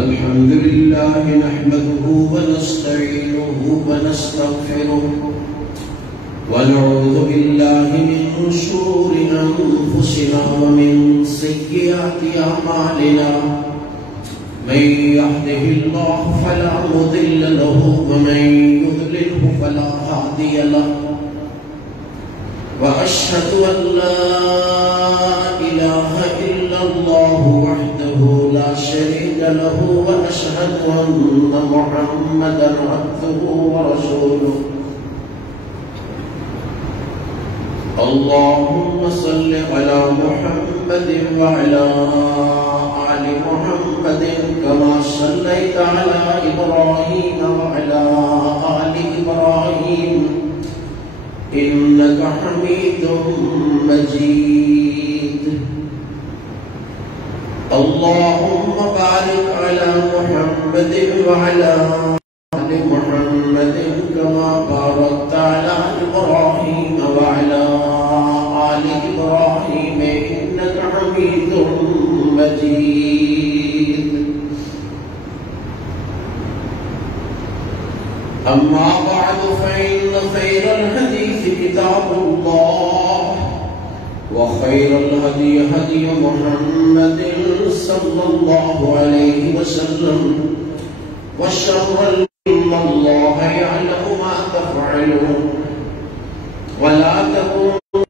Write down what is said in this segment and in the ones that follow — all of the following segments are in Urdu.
الحمد لله نحمده ونستعينه ونستغفره ونعوذ بالله من شرور أنفسنا ومن سيئات أعمالنا من يهده الله فلا مضل له ومن يضلله فلا هادي له وأشهد أن لا إله إلا الله وحده لا شريك له وأشهد أن محمدا عبده ورسوله اللهم صل على محمد وعلى آل محمد كما صليت على إبراهيم وعلى آل إبراهيم إنك حميد مجيد اللهم بارك على محمد وعلى آل محمد كما باركت على إبراهيم وعلى آل إبراهيم إنك حميد مجيد أما بعد فإن خير الحديث كتاب الله وخير الهدي هدي محمد صلى الله عليه وسلم وشر الأمور الله يعلم ما تفعلون ولا تكونوا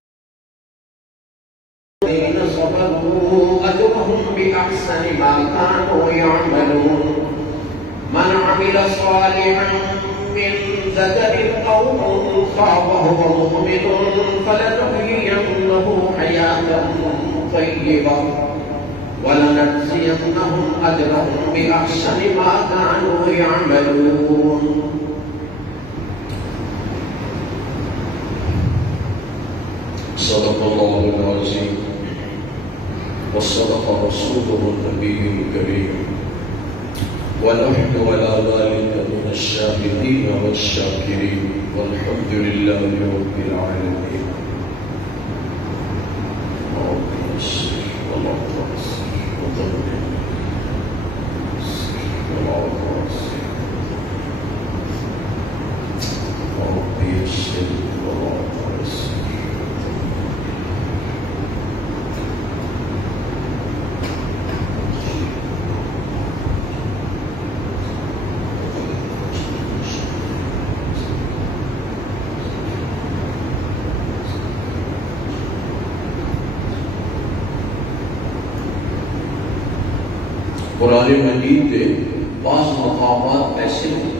الذين صبروا أجرهم بأعلى بأحسن ما كانوا يعملون من عمل صالحا من ذكر أو أنثى وهو مؤمن فلنحيينه حياة طيبة ولنجزينهم أجرهم بأحسن ما كانوا يعملون. صدق الله العظيم وصدق رسوله النبي الكريم ونحن على ذلك من الشاهدين والشاكرين والحمد لله رب العالمين. قرآن مجید کے بعض مقامات ایسے ہیں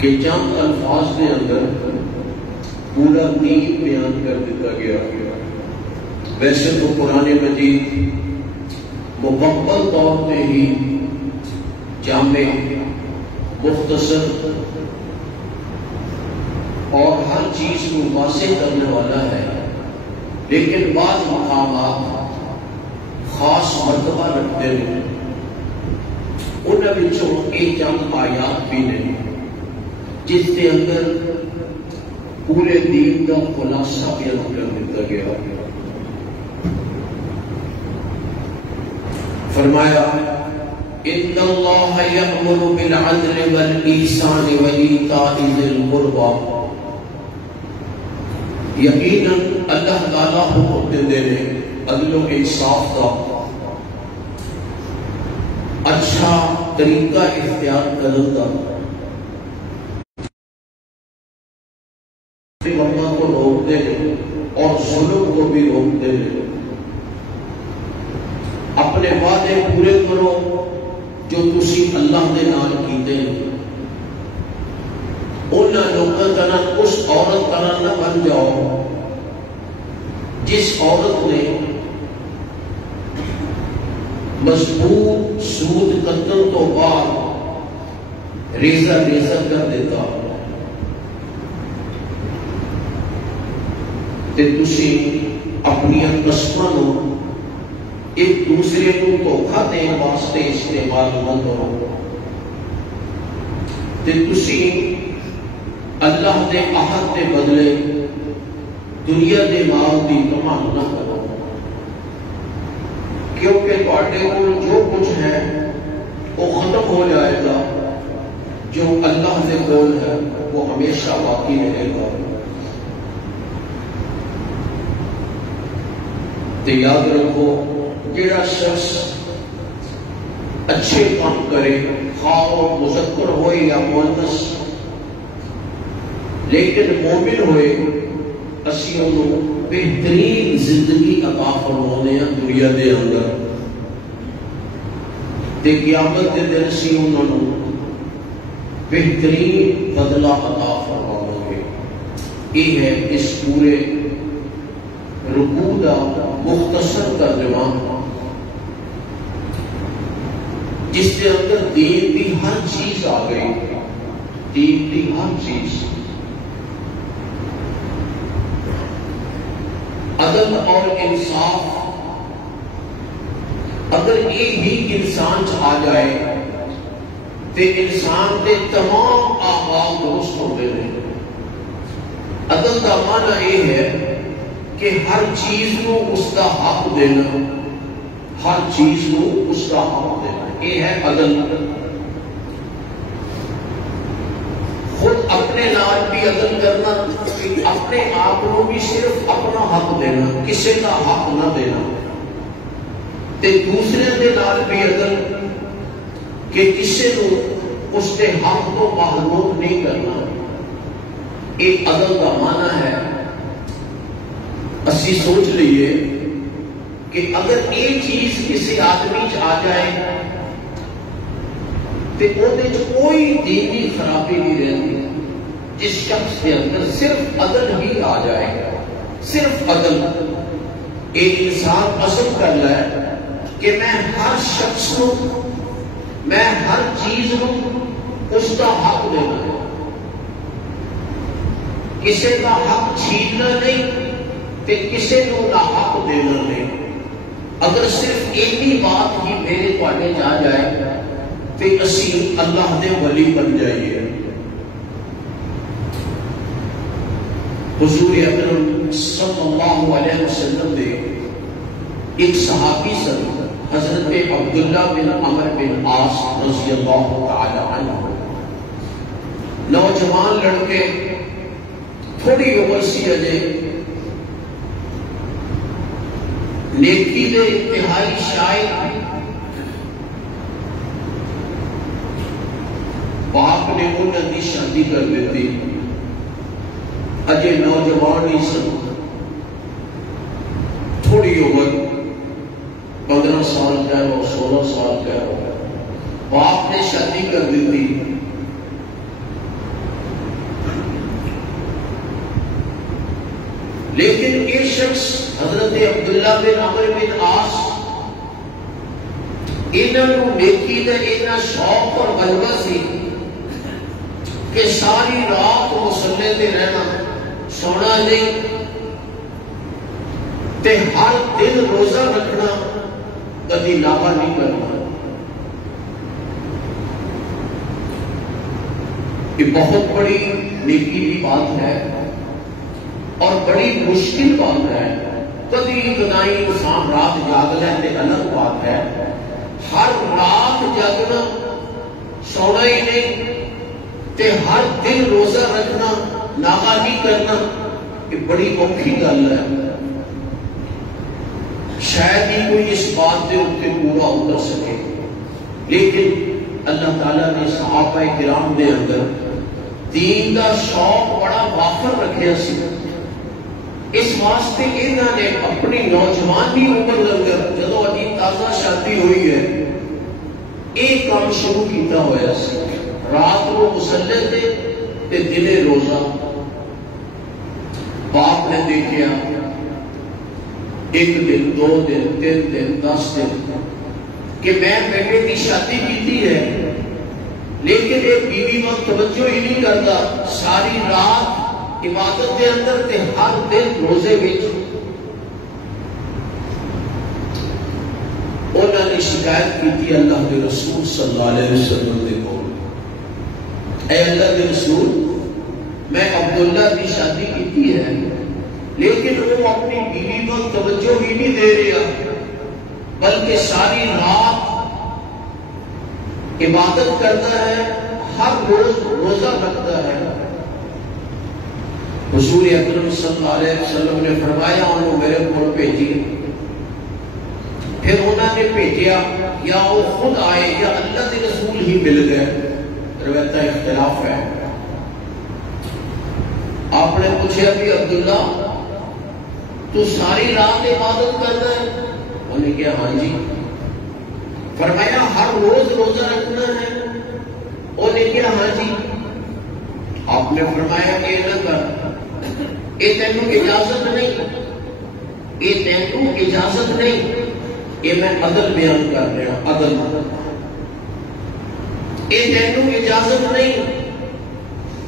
کہ چند الفاظ کے اندر پورا دین بیان کر دیتا گیا. ویسے تو قرآن مجید مکمل طور پہ ہی جامع، مختصر اور ہر چیز کو واضح کرنے والا ہے، لیکن بعض مقامات خاص مرتبہ رکھتے ہیں. ان بچوں ایک چند آیات بھی نہیں جس کے اندر پورے دین کا خلاصہ بیان کر دیتا گیا. فرمایا ان اللہ یأمر بالعدل والإحسان وإیتاء ذی القربى. یقیناً اللہ تعالیٰ حکم دیتے ہیں عدل و انصاف کا، اچھا طریقہ اختیار کرنے کا، ورنہ کو روکتے ہیں اور ظلم کو بھی روکتے ہیں. اپنے وعدے پورے کرو جو تسی اللہ دے نال کیتے ہیں. ان لوگوں طرح اس عورت طرح نہ بن جاؤ جس عورت نے مضبوط سود قتل تو بعد ریزہ ریزہ کر دیتا تے تسی اپنی قسماں نو ایک دوسرے کو دھوکا دین واسطے استعمال نہ کرو تے تسی اللہ دے عہد دے بدلے دنیا دے مال دی کمائی نہ کرو، کیونکہ تواڈے کول جو کچھ ہے وہ ختم ہو جائے گا، جو اللہ دے کول ہے وہ ہمیشہ باقی رہے گا. تو یاد رکھو جڑا شخص اچھے کام کرے، خواہ مذکر ہوئے یا مؤنث، لیکن مومن ہوئے، اسی انہوں بہترین زندگی عطا فرمانے ہیں دنیا دے اندر، تے قیامت دے دن اسی انہوں بہترین بدلہ عطا فرمانے گے. یہ ہے اس پورے رکوع دا مختصر ترجمہ، جس کے اندر دین کی ہر چیز آ گئی. دین کی ہر چیز، عدل اور انصاف اگر ایک ہی انسان آ جائے تو انسان کے تمام اعمال درست ہوتے ہیں. عدل کا معنی یہ ہے کہ ہر چیز کو اس کا حق دینا، ہر چیز کو اس کا حق دینا، یہ ہے عدل. خود اپنے نال بھی عدل کرنا، اپنے آپ کو بھی صرف اپنا حق دینا، کسی کا حق نہ دینا. تے دوسرے دے نال بھی عدل کہ کسی کو اس کے حق کو محروم نہیں کرنا. ایک عدل کا معنی ہے. اسی سوچ لیے کسی آدمی آ جائے تو کوئی دینی خرابی نہیں رہتی. جس شخص کے اندر صرف عدل ہی آ جائے، صرف عدل، ایک انسان عزم کر لے کہ میں ہر شخص کو، میں ہر چیز کو اس کا حق دینا ہے، کسی کا حق چھیننا نہیں تے کسی کو نہ حق دینا نہیں. اگر صرف ایک ہی بات ہی میرے پاڑے جا جائے تو اسی اللہ دے ولی بن جائیے. حضور اکرم صلی اللہ علیہ وسلم نے ایک صحابی سے حضرت عبداللہ بن عمر بن عاص رضی اللہ تعالی عنہ، نوجوان لڑکے، تھوڑی عمر سی اجے، نیکی دے انتہائی شائع، باپ نے انہوں کی شادی کر دیتی. اجے نوجوان ہی سن، تھوڑی عمر، 15 سال کا ہو، 16 سال کا ہو، باپ نے شادی کر دیتی. لیکن یہ شخص حضرت عبداللہ بن عمر بن عاص، انہوں نیکی کا اتنا شوق اور غلبہ سی کہ ساری رات مصلے تے رہنا، سونا نہیں، تے ہر دن روزہ رکھنا، کبھی ناغا نہیں کرنا. یہ بہت بڑی نیکی کی بات ہے اور بڑی مشکل بات ہے. کبھی کدائی انسان رات جاگ لے تے الگ بات ہے، ہر رات جاگنا، سونا ہی نہیں تے ہر دن روزہ رکھنا، ناغا نہیں کرنا، یہ بڑی اوکھی گل ہے. شاید ہی کوئی اس بات کے اوپر پورا اتر سکے. لیکن اللہ تعالیٰ نے صحابہ کرام دے اندر دین کا شوق بڑا وافر رکھیا سی. اس واسطے انہوں نے اپنی نوجوانی عمر اندر جدو ابھی تازہ شادی ہوئی ہے، ایک کام شروع کیتا ہوا سی. رات کو مصلے تے تے دنے روزہ. باپ نے دیکھا ایک دن، 2 دن، 3 دن، 10 دن کہ میں بیٹے کی شادی کی ہے لیکن ایک بیوی وقت توجہ ہی نہیں کرتا، ساری رات عبادت کے اندر تے ہر دن روزے وچ. انہوں نے شکایت کی تھی اللہ کے رسول صلی اللہ علیہ وسلم نے کو، اے اللہ کے رسول، میں عبداللہ کی شادی کی ہے لیکن وہ اپنی بیوی کو توجہ ہی نہیں دے رہا بلکہ ساری رات عبادت کرتا ہے، ہر روز روزہ رکھتا ہے. حضور اکرم صلی اللہ علیہ وسلم نے فرمایا انہوں میرے کو بھیجی. پھر انہوں نے بھیجا، یا وہ خود آئے یا اللہ کے رسول ہی مل گئے، روایت اختلاف ہے. آپ نے پوچھا بھی عبداللہ تو ساری رات عبادت کرنا ہے؟ انہوں نے کہا ہاں جی. فرمایا ہر روز روزہ رکھنا ہے؟ انہوں نے کہا ہاں جی. آپ نے فرمایا کہ نہ کر، یہ تینوں اجازت نہیں، یہ تینوں اجازت نہیں، یہ میں عدل بیان کر رہا، عدل، یہ تینوں اجازت نہیں.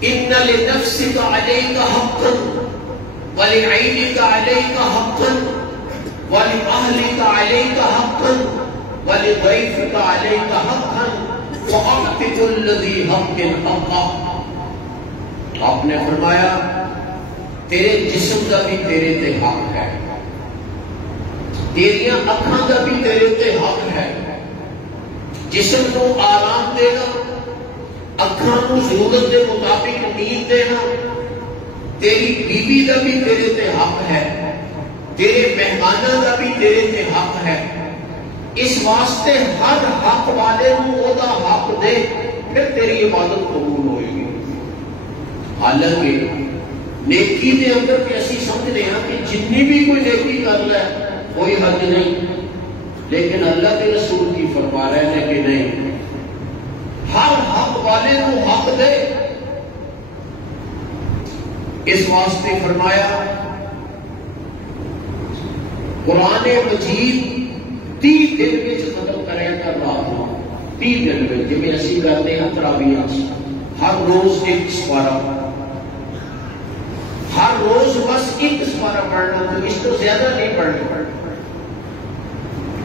ان لنفسک علیک حقا ولعینک علیک حقا ولأہلک علیک حقا ولضیفک علیک حقا فأعط كل ذی حق حقا. آپ نے فرمایا تیرے جسم کا بھی تیرے تے حق ہے، تیریاں اکھاں کا بھی تیرے تے حق ہے. جسم کو آرام دینا، اکھاں کو ضرورت کے مطابق نیند دینا، تیری بیوی کا بھی تیرے تے حق ہے، تیرے مہمانوں کا بھی تیرے تے حق ہے. اس واسطے ہر حق والے کو وہ دا حق دے، پھر تیری عبادت قبول ہوئے گی. حالانکہ نیکی دے اندر بھی اسی سمجھتے ہیں کہ جتنی بھی کوئی نیکی کر لے کوئی حرج نہیں، لیکن اللہ کے رسول کی فرما رہے ہیں کہ نہیں، ہر حق والے کو حق دے۔ اس واسطے فرمایا قرآن مجید 30 دن میں ختم کرے کر رہا ہوں، 30 دن میں، جی اسی کرتے ہیں تراویح، ہر روز ایک سپارہ، ہر روز بس ایک سپارہ پڑھنا، تو اس کو زیادہ نہیں پڑھنا۔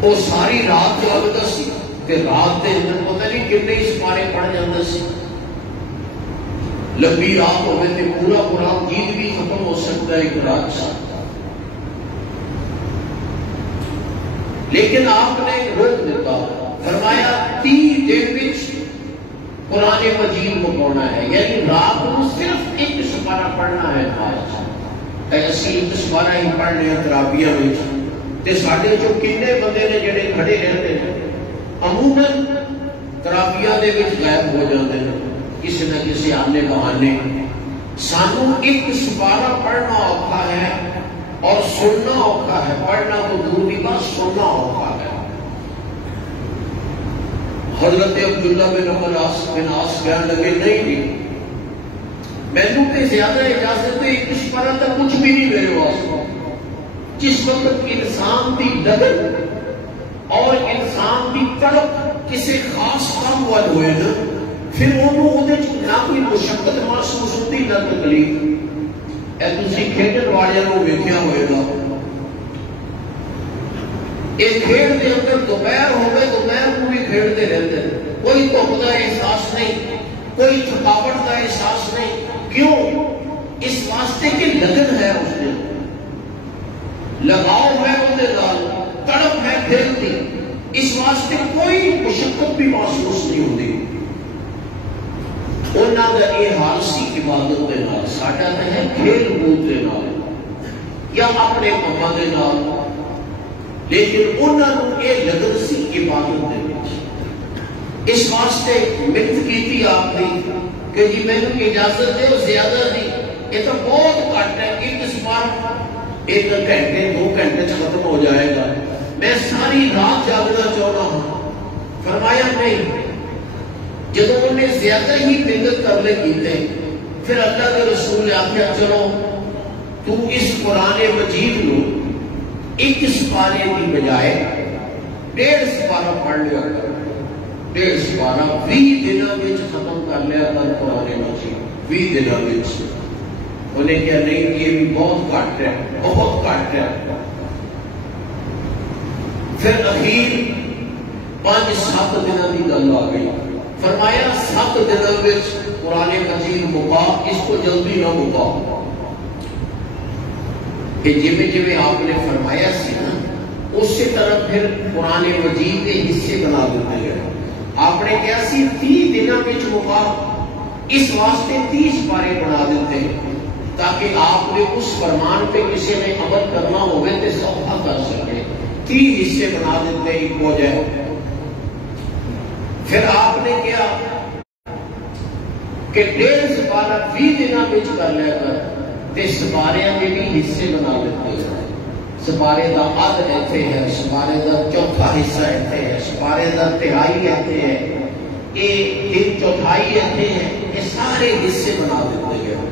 وہ ساری رات لگتا سی کہ رات کے اندر پتہ نہیں کتنے سپارے پڑھ جاتے سی، لمبی رات ہوئے تو پورا قرآن مجید بھی ختم ہو سکتا ہے ایک رات سے۔ لیکن آپ نے روک دیتا، فرمایا 30 دن میں قرآن مجید مکانا ہے، یعنی رات کو صرف ایک سپارہ پڑھنا ہے۔ اسی ایک سپارہ ہی پڑھنے ہیں تراویح میں، تے ساڈے جو کنے بندے نے جڑے کھڑے رہتے ہیں عموماً تراویح دے وچ غائب ہو جاتے ہیں کسی نہ کسی آنے بہانے۔ سانو ایک سپارہ پڑھنا اوکھا ہے اور سننا اوکھا ہے، پڑھنا تو دور کی بات، سننا اوکھا ہے۔ حضرت عبداللہ بن عمر بن عاص کہنے لگے نہیں مینوں تے زیادہ اجازت ہے، ایک سپارہ تک کچھ بھی نہیں میرے واسطے۔ جس وقت انسان کی لگن اور انسان کی تڑپ کسی خاص کام وال ہوئے نا، پھر انہوں نہ کوئی مشقت محسوس ہوتی نہ تکلیف۔ اے تسی کھیڈن والے نوں ویکھیا ہوئے گا، ایک کھیڈ کے اندر دوپہر ہو گئے، دوپہر کو بھی کھیڈتے رہتے ہیں، کوئی دھوپ کا احساس نہیں، کوئی تھکاوٹ کا احساس نہیں۔ کیوں؟ اس واسطے کہ لگن ہے، اس نے لگاؤ ہے، وہ تڑپ ہے کھیلتی، اس واسطے کوئی مشقت بھی محسوس نہیں ہوتی۔ انہوں کا یہ حال سی عبادت کے نال، ساڈا تو ہے کھیل کود کے نال یا اپنے کاماں دے نال، لیکن انہوں نے یہ لگن سی عبادت دے وچ۔ اس واسطے منت کیتی آپ نے کہ جی مینوں اجازت دے، زیادہ نہیں، یہ تو بہت گھٹ ہے، ایک سپارہ 1 گھنٹے 2 گھنٹے ختم ہو جائے گا، میں ساری رات جاگنا چاہتا ہوں۔ فرمایا نہیں، جب انہوں نے زیادہ ہی منت کرنے کیتے، پھر اللہ کے رسول نے آخیا چلو تو اس قرآن مجید کو ایک سپارے کی بجائے 1.5 سپارہ پڑھ لیا کر، 1.5 سپارہ 20 دنوں میں ختم کر لیا کر قرآن مجید، 20 دنوں میں۔ انہیں کہا نہیں یہ بھی بہت گھٹ ہے، بہت گھٹ ہے۔ پھر اخیر 5-7 دنوں کی گل آ گئی، فرمایا 7 دنوں میں قرآن مجید مکا، اس کو جلدی نہ مکا۔ کہ جی آپ نے فرمایا سی نا، اسی طرح پھر قرآن مجید کے حصے بنا دیتے گئے۔ آپ نے کہا سی 30 دنوں میں مکا، اس واسطے 30 پارے بنا دیتے تاکہ آپ نے اس فرمان پہ کسی نے عمل کرنا ہوگا تو سوکھا کر سکے۔ 30 حصے بنا دیتے ایک ہو جائے۔ پھر آپ نے کیا کہ 1.5 سپارہ 20 دنوں میں کر لیا کر، تے سپارے کے بھی حصے بنا دیتے ہیں۔ سپارے کا آدھ ایتھے ہے، سپارے کا چوتھا حصہ ایتھے ہے، سپارے کا 1/3 ایتھے ہے، یہ 1/4 ایتھے ہے، یہ سارے حصے بنا دیتے ہیں۔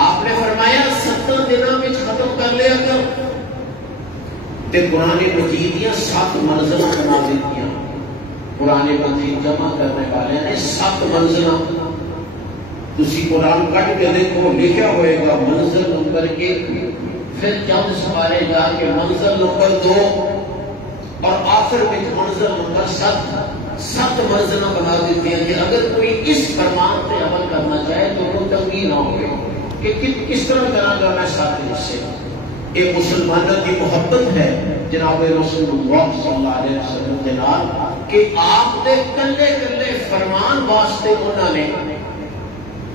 آپ نے فرمایا 70 دنوں میں ختم کر لیا کر، تے قرآن مجید یا 7 منزل بنا دیتی ہیں۔ قرآن مجید جمع کرنے والے نے 7 منزل، تسی قرآن کٹ کے دیکھو لکھا ہوئے گا منزل نمبر 1، پھر چند سپارے جا کے منزل نمبر 2 اور آخر میں منزل نمبر 7 منزل بنا دیتی ہیں کہ اگر کوئی اس فرمان پہ عمل کرنا چاہے تو وہ تنگی نہ ہوگی کہ کس طرح کرنا 7 حصے۔ ایک مسلمانوں کی محبت ہے جناب رسول اللہ صلی اللہ علیہ وسلم کے نال کہ آپ نے کلے کلے فرمان واسطے انہوں نے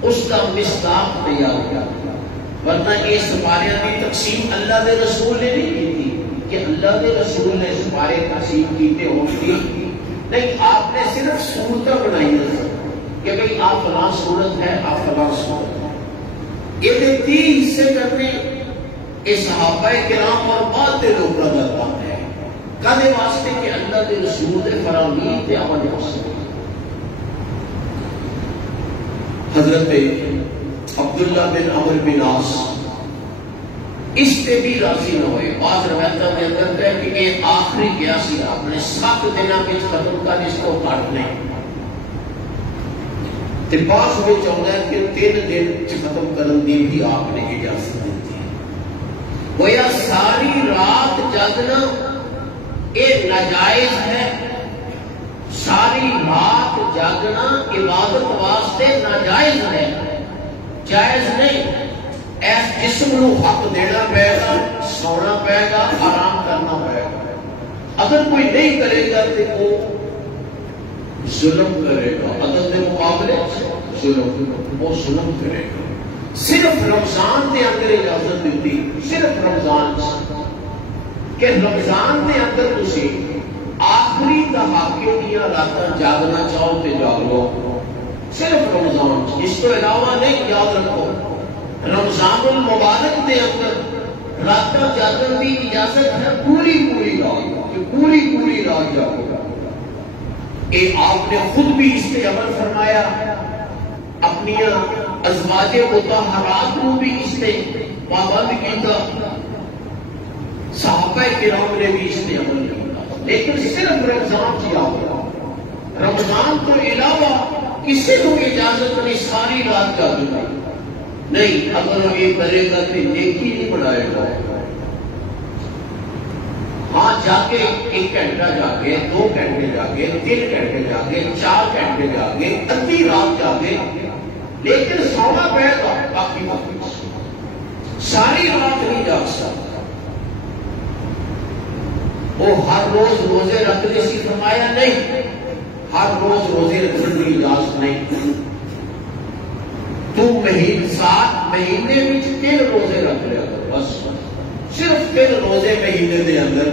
اس کا مصداق تیار کیا، ورنہ یہ سپارے کی تقسیم اللہ کے رسول نے نہیں کی تھی کہ اللہ کے رسول نے سپارے تقسیم کیتے ہوتی نہیں، آپ نے صرف صورتیں بنائی کہ بھئی آپ فلاں صورت ہے، آپ فلاں صورت ہے۔ یہ 30 حصے کرنے یہ صحابہ کرام اور بعد کے لوگوں کا کام ہے۔ کدے واسطے کہ اللہ دے رسول دے فرامین تے عمل کر سکے۔ حضرت عبداللہ بن عمر بن عاص اس پہ بھی راضی نہ ہوئے۔ بعض روایتوں کے اندر ہے کہ یہ آخری گیا سی اپنے 7 دنوں میں ختم کر اس کو کاٹنے، تے بعض میں چاہتا ہے کہ 3 دن ختم کرنے کی بھی آپ نے اجازت دیتی ہے۔ گویا ساری رات جاگنا یہ ناجائز ہے، ساری رات جاگنا عبادت واسطے ناجائز ہے، جائز نہیں۔ ایس جسم نو حق دینا پائے گا، سونا پائے گا، آرام کرنا پائے گا۔ اگر کوئی نہیں کرے گا تو وہ ظلم کرے گا، عدل کے مقابلے وہ ظلم کرے گا۔ صرف رمضان کے اندر اجازت دیتی، صرف رمضان کہ رمضان کے اندر تسی آخری دہاکے دیا راتاں جاگنا چاہو تو جاگ لو، صرف رمضان، اس کو علاوہ نہیں۔ یاد رکھو رمضان المبارک کے اندر راتاں جاگن کی اجازت ہے پوری رات، کہ پوری رات جاگو۔ یہ آپ نے خود بھی اس پہ عمل فرمایا، اپنی ازواج مطہرات کو بھی اس پہ پابند کیا، صحابہ کرام نے بھی اس پہ عمل کیا، لیکن صرف رمضان کی آگے، رمضان کو علاوہ کسی کو اجازت نہیں ساری رات جاگنا نہیں۔ اگر وہ یہ کرے گا تو نیکی نہیں بڑھائے گا۔ ہاں جاگے 1 گھنٹہ جاگے، 2 گھنٹے جاگے، 3 گھنٹے جاگے، 4 گھنٹے جاگے، ادھی رات جاگے، لیکن سونا پائے گا، باقی ساری رات نہیں جاگ سکتا۔ وہ ہر روز روزے رکھنے سے فرمایا نہیں، ہر روز روزے رکھنے کی اجازت نہیں۔ تو 7 مہینے میں 3 روزے رکھ لیا کرو، بس صرف 3 روزے مہینے کے اندر،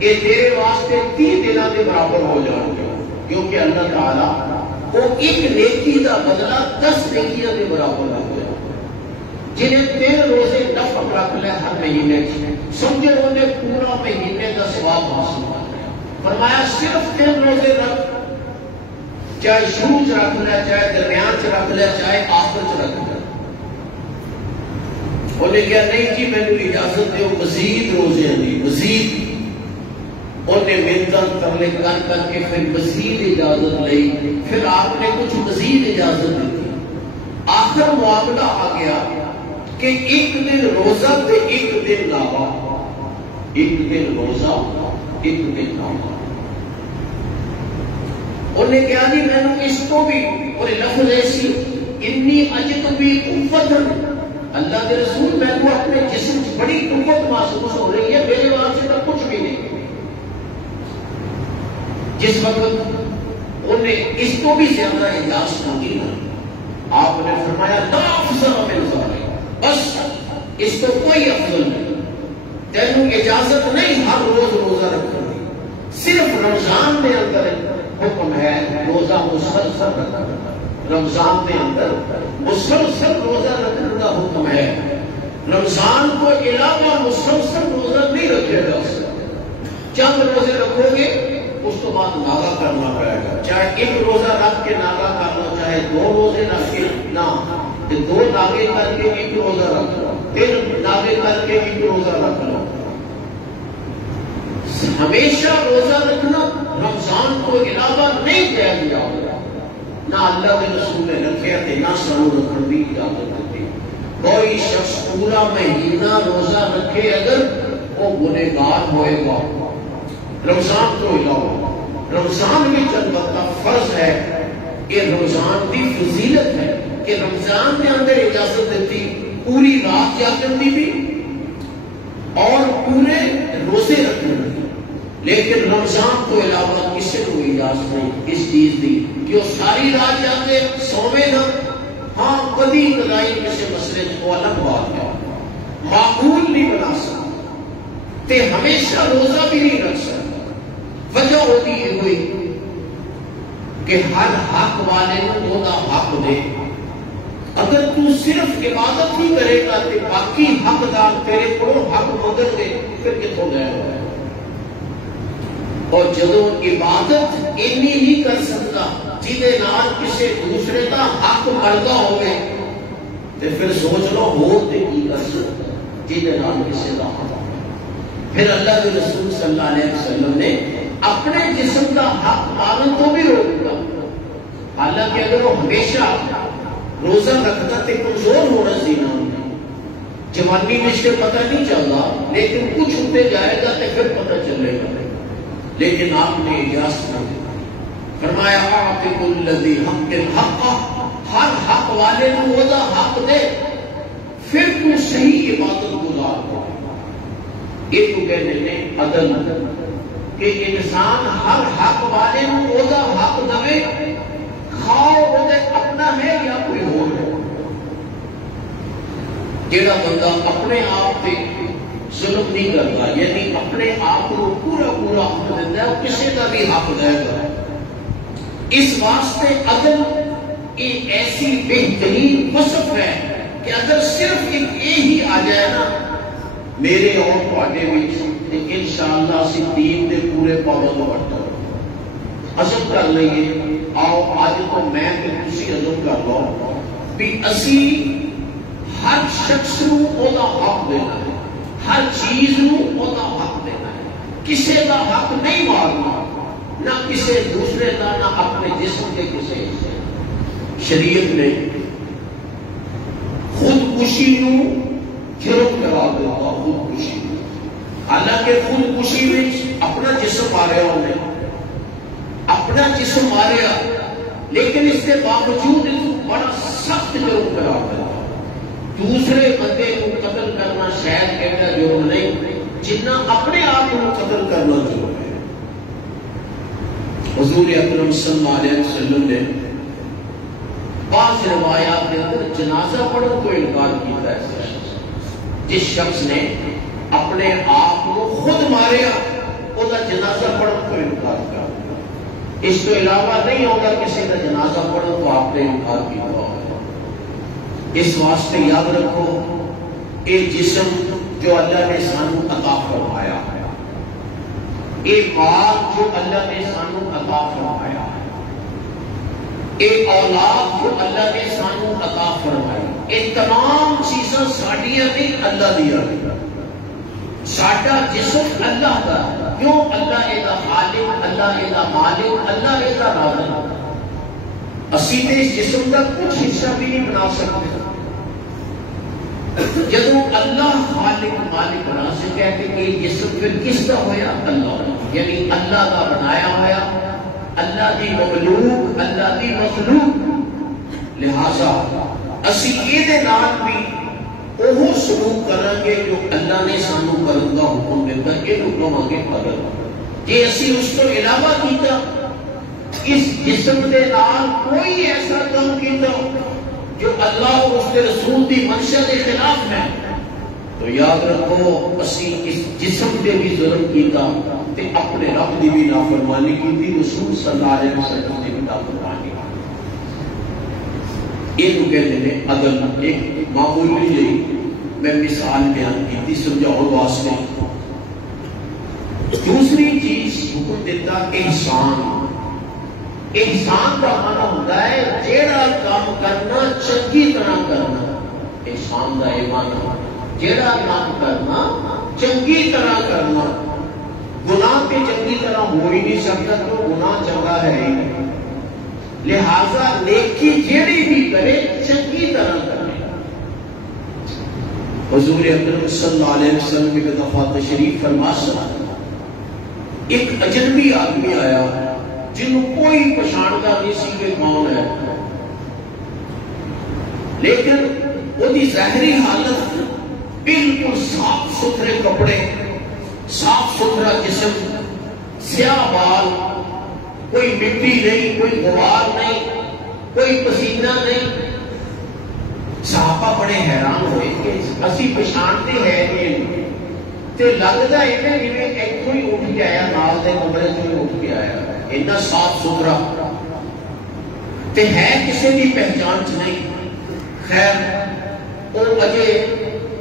یہ تیرے واسطے 30 دنوں کے برابر ہو جان گے، کیونکہ اللہ تعالیٰ وہ ایک نیکی کا بدلہ 10 نیکیاں کے برابر رکھ دیا۔ جنہیں 3 روزے نفل رکھ لے ہر مہینے سمجھے انہیں پورا مہینے کا ثواب حاصل کر لیا۔ فرمایا صرف 3 روزے رکھ، چاہے شروع چ رکھ لے، چاہے درمیان چ رکھ لے، چاہے آخر چ رکھ لے۔ انہیں کہا نہیں جی میں نے اجازت دے مزید روزے دی، مزید۔ انہیں منتیں ترلے کر کے پھر مزید اجازت لی، پھر آپ نے کچھ مزید اجازت دی۔ آخر معاملہ آ گیا کہ 1 دن روزہ تے 1 دن لاوا، 1 دن روزہ 1 دن لاوا۔ انہیں کہا جی میں نے اس کو بھی، اور لفظ ایسی انی اجد بھی قوت، اللہ کے رسول میں کو اپنے جسم سے بڑی قوت محسوس ہو رہی ہے، میرے واسطے تو کچھ بھی نہیں۔ جس وقت انہیں اس کو بھی زیادہ اجازت نہ دی، آپ نے فرمایا لا افضل من ذلک، بس اس کو کوئی افضل نہیں، تینوں اجازت نہیں ہر روز روزہ رکھنے کی، صرف رمضان میں اندر حکم ہے روزہ مسلسل رکھنا، رمضان کے اندر مسلسل روزہ رکھنے کا حکم ہے۔ رمضان کو علاوہ مسلسل روزہ نہیں رکھے گا، چند روزے رکھو گے اس کو بعد ناغا کرنا پڑے گا، چاہے 1 روزہ رکھ کے ناغا کر لو، چاہے 2 روزے رکھ کے نہ، 2 ناغے کر کے 1 روزہ رکھ لو، 3 ناغے کر کے 1 روزہ رکھ لو۔ ہمیشہ روزہ رکھنا رمضان کو علاوہ نہیں کیا گیا، نہ اللہ کے رسول نے رکھے تھے، نہ سانو رکھنے کی اجازت دیتی۔ کوئی شخص پورا مہینہ روزہ رکھے اگر وہ گنہگار ہوئے گا، رمضان کو علاوہ۔ رمضان میں البتہ فرض ہے کہ رمضان کی فضیلت ہے کہ رمضان کے اندر اجازت دیتی پوری رات جاگن دی بھی اور پورے روزے رکھنے کی، لیکن رمضان کو علاوہ کسی کو اجازت نہیں اس چیز دی کہ وہ ساری رات جاگے سوے نہ۔ ہاں کبھی کدائی کسی مسئلے کو الگ بات ہے، معقول نہیں بنا سکتا تے ہمیشہ روزہ بھی نہیں رکھ سکتا۔ وجہ ہوتی ہے کوئی کہ ہر حق والے کو دا حق دے، اگر تو صرف عبادت ہی کرے گا تو باقی حقدار تیرے کو حق مگر دے، پھر کتوں گئے ہوا ہے۔ اور جدو عبادت اینی نہیں کر سکتا جہدے نال کسی دوسرے کا حق بنتا ہوئے تو پھر سوچ لو ہو تے کی کر سکتا جہدے نال کسی کا حق. پھر اللہ کے رسول صلی اللہ علیہ وسلم نے اپنے جسم کا حق پالن تو بھی روک دیا. حالانکہ اگر وہ ہمیشہ روزہ رکھتا تو کمزور ہونا سی نہ جوانی میں سے پتہ نہیں چلتا لیکن کچھ ہوتے جائے گا تو پھر پتہ چلے گا. لیکن آپ نے اجازت کر دی فرمایا اعطِ الذی حق الحق ہر حق والے کو وہ حق دے پھر تو صحیح عبادت گزار ہو. یہ تو کہنے نے عدل کہ انسان ہر حق والے کو وہ حق دے کھاؤ وہ اپنا ہے یا کوئی اور ہے. جیڑا بندہ اپنے آپ پہ ظلم نہیں کرتا یعنی اپنے آپ کو پورا پورا حق دیتا ہے وہ کسی کا بھی حق دے گا. اس واسطے عدل ایک ایسی بہترین وصف ہے کہ اگر صرف ایک ہی آ جائے نا میرے اور تواڈے وچ تے انشاءاللہ اسی دین دے پورے پابند بنتا. عزم کر لئیے آؤ آج تو میں تے تسی عزم کر لو بھی اسی ہر شخص نو اودا حق دینا ہے ہر چیز نو اودا حق دینا ہے. کسی کا حق نہیں مارنا نہ کسی دوسرے کا نہ اپنے جسم کے کسی. شریعت نے خودکشی نو جرم قرار دیتا. خودکشی حالانکہ خودکشی میں اپنا جسم ماریا انہیں اپنا جسم ماریا لیکن اس کے باوجود بڑا سخت جرم قرار دیتا. دوسرے بندے کو قتل کرنا شاید ایسا جرم نہیں جتنا اپنے آپ کو قتل کرنا جرم ہے. حضور اکرم صلی اللہ علیہ وسلم نے بعض روایات کے اندر جنازہ پڑھنے کو انکار کیا ہے. جس شخص نے اپنے آپ کو خود ماریا وہ جنازہ پڑھنے کو انکار کیا. اس کے علاوہ نہیں ہوگا کسی کا جنازہ پڑھنے کو آپ نے انکار کیا. اس واسطے یاد رکھو یہ جسم جو اللہ نے سانو عطا فرمایا ہے یہ مال جو اللہ نے سانو عطا فرمایا ہے یہ اولاد جو اللہ نے سانو عطا فرمائی یہ تمام چیزاں ساڈیاں نہیں اللہ دیا. ساڈا جسم اللہ کا کیوں اللہ ادا خالق اللہ ادا مالک اللہ ادا رازق. اسی نے اس جسم کا کچھ حصہ بھی نہیں بنا سکتے. جدو اللہ خالق مالک رازق ہے کہ یہ جسم پھر کس کا ہویا اللہ یعنی اللہ کا بنایا ہوا اللہ دی مخلوق اللہ دی مخلوق. لہذا اسی یہ نال بھی وہ سلوک کریں گے جو اللہ نے سانو کرنے کا حکم دیتا یہ کہاں گے قدر. جی اسی اس کو علاوہ کیتا اس جسم کے نال کوئی ایسا کام کیتا جو اللہ اور اس کے رسول کی منشا کے خلاف ہے تو یاد رکھو اسی اس جسم کے بھی ظلم کیتا تے اپنے رب کی بھی نافرمانی کی رسول صلی اللہ علیہ وسلم نے بھی نافرمانی کی. یہ کہتے ہیں عدل. ایک معمولی جی میں مثال بیان کی سمجھاؤ واسطے. دوسری چیز حکم دیتا احسان. احسان کا معنی ہوتا ہے جیڑا کام کرنا چنگی طرح کرنا. احسان کا یہ معنی جیڑا کام کرنا چنگی طرح کرنا. گناہ پہ چنگی طرح ہو ہی نہیں سکتا تو گناہ چنگا ہے ہی نہیں. لہذا نیکی جیڑی بھی کرے چنگی طرح کرے. حضور اکرم صلی اللہ علیہ وسلم ایک دفعہ تشریف فرما ایک اجنبی آدمی آیا جنہوں کوئی پچھاڑتا نہیں سی کہ کون ہے لیکن وہ ظاہری حالت بالکل صاف ستھرے کپڑے صاف ستھرا جسم سیاہ بال کوئی مٹی نہیں کوئی غبار نہیں کوئی پسینہ نہیں. صحابہ بڑے حیران ہوئے کہ اسی پچھاڑتے ہیں تے لگتا ہے جی اتوں ہی اٹھ کے آیا نال دے کمرے تو ہی اٹھ کے آیا اتنا صاف ستھرا تے ہے کسی کی پہچان چ نہیں. خیر وہ اجے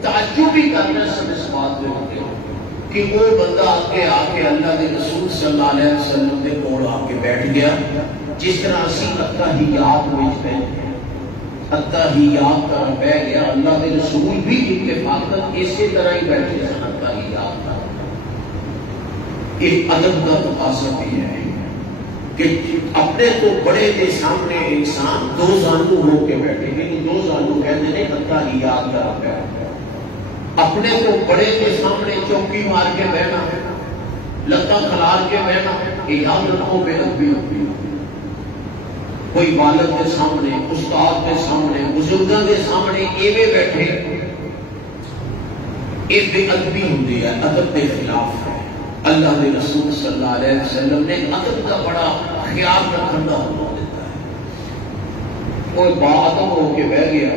تعجب بھی کرنا سب اس بات پہ ہوتے کہ وہ بندہ آگے آ کے اللہ کے رسول صلی اللہ علیہ وسلم کے کول آ کے بیٹھ گیا جس طرح اسی اتحیات میں اتحیات طرح بہ گیا. اللہ کے رسول بھی اتفاقت اسی طرح ہی بیٹھے سن اتحیات کا. ایک ادب کا تقاضا بھی ہے کہ اپنے تو بڑے کے سامنے انسان دو زانو ہو کے بیٹھے, لیکن دو زانو کہتے ہیں اتحیات کا ہے. اپنے تو بڑے کے سامنے چوکی مار کے بہنا, لتاں کھلار کے بہنا, یہ یاد رکھو بے ادبی ہوتی. کوئی والد کے سامنے, استاد کے سامنے, بزرگوں کے سامنے ایویں بیٹھے, یہ بے ادبی ہوتی ہے, ادب کے خلاف ہے. اللہ کے رسول صلی اللہ علیہ وسلم نے ادب کا بڑا خیال رکھنے کا حکم دیتا ہے. کوئی باادب ہو کے بہ گیا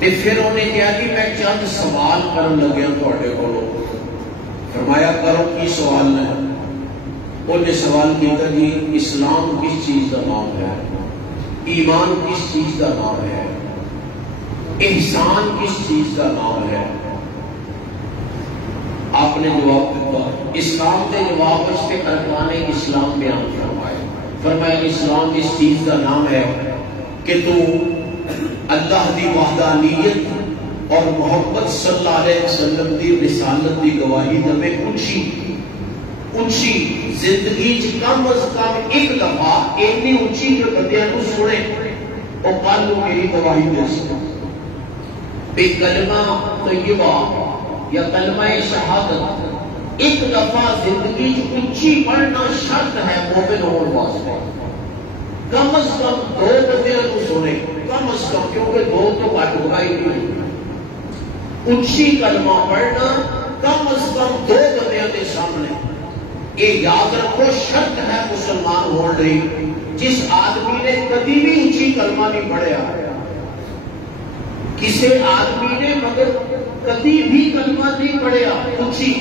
پھر انہیں کہا کہ میں چند سوال کرن لگیا تھوڑے کو. فرمایا کرو کی سوال ہے. انہیں سوال کیا جی اسلام کس چیز کا نام ہے, ایمان کس چیز کا نام ہے, احسان کس چیز کا نام ہے. آپ نے جواب دیتا اسلام کے جواب اس کے ارکان اسلام بیان فرمائے. فرمایا اسلام اس چیز کا نام ہے کہ تو اللہ کی وحدانیت اور محمد صلی اللہ علیہ وسلم کی رسالت کی گواہی دے اونچی زندگی کم از کم ایک دفعہ اتنی اونچی کہ بندیاں کو سنے اور کل میری گواہی دے سکے. کلمہ طیبہ یا کلمہ شہادت ایک دفعہ زندگی اونچی پڑھنا شرط ہے مومن ہونے واسطے. کم از کم دو بندیاں کو سنے, کم از کم, کیونکہ دو تو گھٹ گواہی نہیں. اونچی کلمہ پڑھنا کم از کم دو بندیاں کے سامنے. یہ یاد رکھو شرط ہے مسلمان ہونے رہی. جس آدمی نے کبھی بھی اونچی کلمہ نہیں پڑھیا, کسی آدمی نے مگر کبھی بھی کلمہ نہیں پڑھیا اونچی,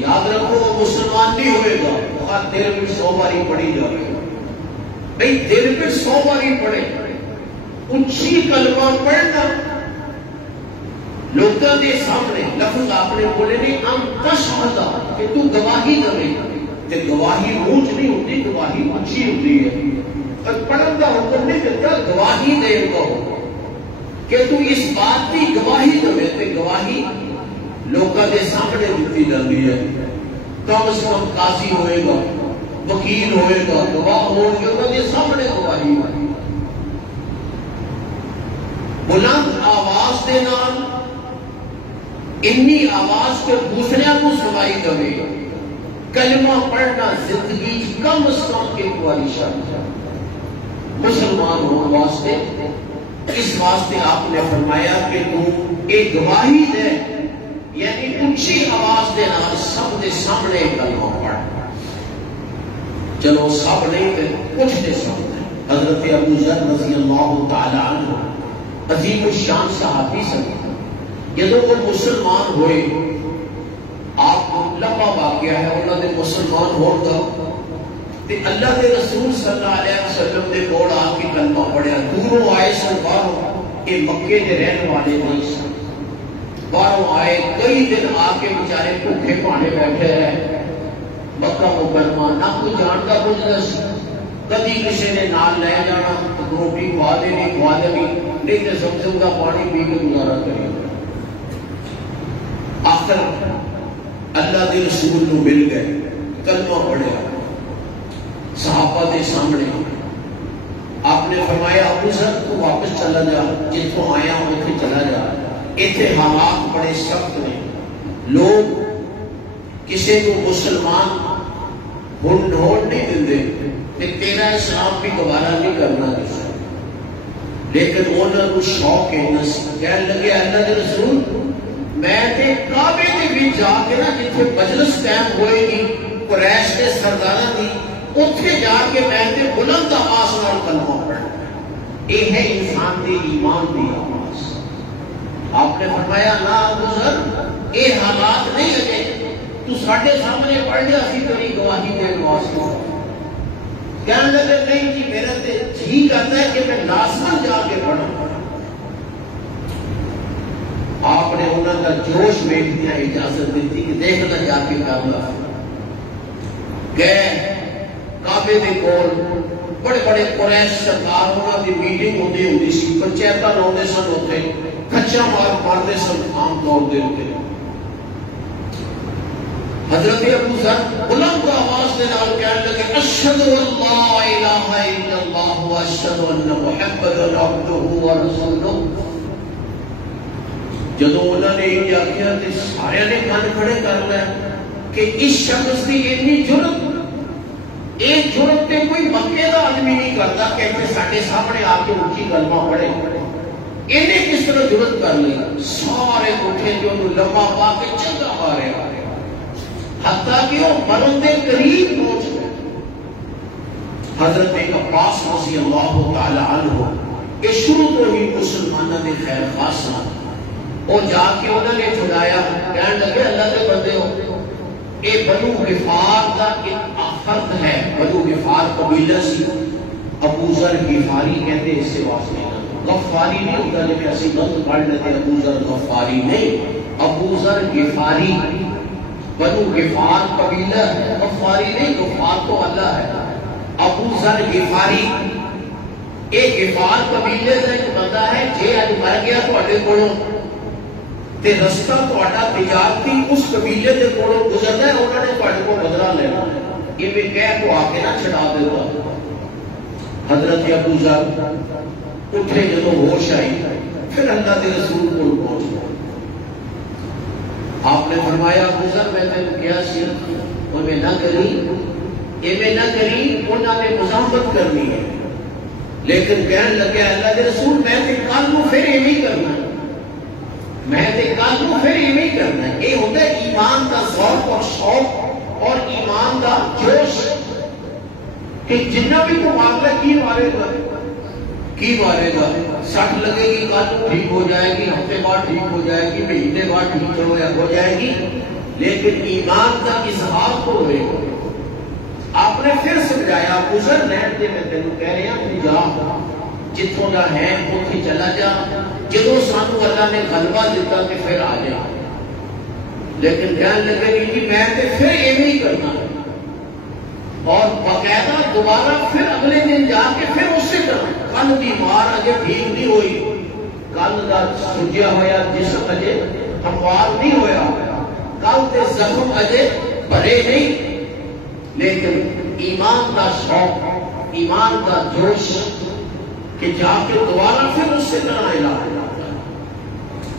یاد رکھو وہ مسلمان نہیں ہوئے گا. اور دل میں 100 باری پڑھی جائے گا نہیں, دل میں 100 باری پڑھے. اونچی کلمہ پڑھنا لوگوں کے سامنے لفظ آپ نے بولے نہیں ہم تشہد کہ تو گواہی دے, تے گواہی اونچ نہیں ہوتی, گواہی اونچی ہوتی ہے. اور پڑھن کا حکم نہیں دیتا, گواہی دے گا کہ تو اس بات کی گواہی دے. تے گواہی لوگوں کے سامنے دیتی جاتی ہے. کم از کم قاضی ہوئے گا, وکیل ہوئے گا, گواہ ہو کے انہوں کے سامنے گواہی ہوئی. بلند آواز دے نال انی آواز کے دوسرے کو سنائی دے. کلمہ پڑھنا زندگی کم از کم ایک باری شرط ہے مسلمان ہونے واسطے. اس واسطے آپ نے فرمایا کہ تم ایک گواہی دے, یعنی اونچی آواز دے نال سب کے سامنے کلمہ پڑھ. چلو سب نہیں تھے, کچھ کے سامنے. حضرت ابو ذر رضی اللہ تعالی عنہ عظیم الشان صحابی سے جدو وہ مسلمان ہوئے, آپ کو لمبا واقعہ ہے انہوں نے مسلمان ہوگا تے اللہ کے رسول صلی اللہ علیہ وسلم نے کول آ کے کلمہ پڑھیا. دوروں آئے سن, باہروں, یہ مکے کے رہنے والے نہیں سن, باہروں آئے کئی دن آ کے بیچارے بھوکے پانے بیٹھے ہیں. مکہ مکرمہ نہ کوئی جانتا بزنس, کدی کسی نے نال لے جانا, روٹی کھوا دینی, کھوا دینی, نہیں تو زمزم کا پانی پی کے گزارا کرے. آخر اللہ کے رسول کو مل گئے, کلمہ پڑھیا صحابہ کے سامنے. آپ نے فرمایا ابو ذر تو واپس چلا جا, جتوں آیا اتنے چلا جا, اتنے حالات بڑے سخت نے. لوگ کسی کو مسلمان ہوڑ نہیں دیں کہ تیرا اسلام بھی دوبارہ نہیں کرنا کسی. لیکن انہوں کو شوق ہے, کہنے لگے اللہ کے رسول میں تے کعبے کے بھی جا کے نا جتنے مجلس قائم ہوئے گی قریش کے سرداروں کی, اتنے جا کے میں تے بلند آواز نال کلمہ پڑھنا. یہ ہے انسان کے ایمان کی آواز. آپ نے فرمایا نا ابو ذر یہ حالات نہیں لگے, تو ساڈے سامنے پڑھ لیا اسی تیری گواہی دے واسطے. کہنے لگے نہیں جی میرا تے جی کرتا ہے کہ میں لازمن جا کے پڑھوں. آپ آپ نے انہوں کا جوش ویک دیا اجازت دیتی کہ دیکھنا جا کے کرنا گئے کعبے دے کول بڑے بڑے قریش سرکار انہوں کی میٹنگ ہوتی سی پنچایتاں لاؤندے سن اتنے کچا مارتے سن عام طور دے اتنے حضرت ابو ذر بلند آواز دے نال کہنے لگے اشہد ان لا الہ الا اللہ و اشہد ان محمدا عبدہ و رسولہ جدو انہوں نے یہ کیا تو سارے نے کان کھڑے کر لیا کہ اس شخص کی اتنی جرت ایک جرت تے کوئی مکے کا آدمی نہیں کرتا کہ سارے سامنے آ کے اونچی کلمہ پڑھے انہیں کس طرح جرت کر لی سارے اٹھے جو لمبا پا کے چنگا مارے حتیٰ کہ وہ مرن کے قریب پہنچ گئے حضرت عباس رضی اللہ تعالی عنہ کہ شروع تو ہی مسلمانوں نے خیر خاصا وہ جا کے انہوں نے چھڑایا کہنے لگے اللہ کے بندے ہو یہ بنو غفار کا ایک فرد ہے بنو غفار قبیلہ سی ابو ذر غفاری کہتے اس سے واسطے غفاری نہیں ہوتا لیکن ایسی غلط پڑھ لیتے ابو ذر غفاری نہیں ابو ذر غفاری بنو غفار قبیلہ ہے غفاری نہیں غفار تو اللہ ہے ابو ذر غفاری ایک غفار قبیلے کا ایک بندہ ہے جے اج مر گیا تواڈے کولوں تے رستہ تواڈا تجارتی اس قبیلے دے کولوں گزردا ہے انہوں نے تواڈے کو بدلہ لینا یہ بھی کہہ کو آ کے نہ چھڑا دیتا حضرت ابو ذر اٹھے جدوں ہوش آئی پھر اللہ کے رسول کو پہنچ گئے آپ نے فرمایا ابو ذر میں نے کیا سی انہیں نہ کری ایویں نہ کری انہوں نے مزاحمت کرنی ہے لیکن کہنے لگے اللہ کے رسول میں تے کل کو پھر ایویں کرنا ہے میں تے کل کو پھر ایویں کرنا ہے یہ ہوتا ہے ایمان کا ذوق اور شوق اور ایمان کا جوش کہ جنہ بھی تو معاملہ کی مارے گا سٹ لگے گی کل ٹھیک ہو جائے گی ہفتے بعد ٹھیک ہو جائے گی مہینے بعد ٹھیک ہو جائے گی لیکن ایمان کا اظہار تو ہوئے گا آپ نے پھر سمجھایا گزر لین دے میں تینوں کہہ رہا ہوں جا جتوں کا ہے اتنے چلا جا جدو سانو اللہ نے غلبہ دیتا کہ پھر آ جا لیکن کہنے لگے گی کہ میں تے پھر ایویں ہی کرنا ہے اور باقاعدہ دوبارہ پھر اگلے دن جا کے پھر اس سے کرنا کل کی مار اجے ٹھیک نہیں ہوئی کل کا سجیا ہوا جسم اجے ہموار نہیں ہویا کل کے زخم اجے بھرے نہیں لیکن ایمان کا شوق ایمان کا جوش کہ جا کے دوبارہ پھر اس سے کرنا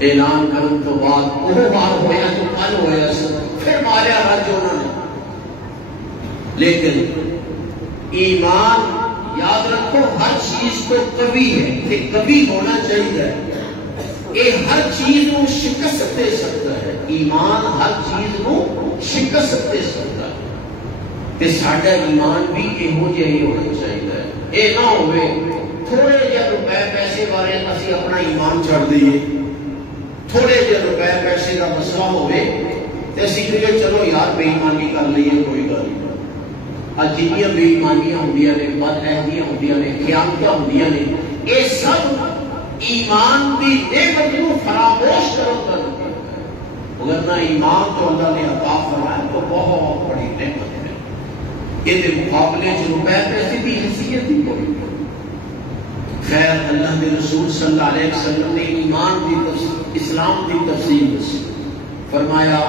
اعلان کرنے تو بعد وہ بار ہویا جو کل ہویا پھر ماریا رج انہوں نے لیکن ایمان یاد رکھو ہر چیز کو کبھی ہے کہ کبھی ہونا چاہیے یہ ہر چیز کو شکست دے سکتا ہے ایمان ہر چیز کو شکست دے سکتا ہے کہ ساڈا ایمان بھی یہو جہی ہونا چاہیے یہ نہ ہوئے تھوڑے جہے روپے پیسے بارے اسی اپنا ایمان چھڑ دئیے تھوڑے جہے روپے پیسے کا مسئلہ ہوئے تو اسی کہیے چلو یار بے ایمانی کر لیے کوئی گل نہیں جنیاں بے ایمانیاں ہوندیاں نے بدعہدیاں ہوندیاں نے خیانتاں ہوندیاں نے یہ سب ایمان کی نعمت کو فراموش کرو اگر نہ ایمان تو اللہ نے عطا فرمایا تو بہت بڑی نعمت ہے یہ مقابلے سے روپے پیسے کی حیثیت ہی کوئی خیر اللہ کے رسول صلی اللہ علیہ وسلم نے ایمان کی اسلام کی تفصیل دسی فرمایا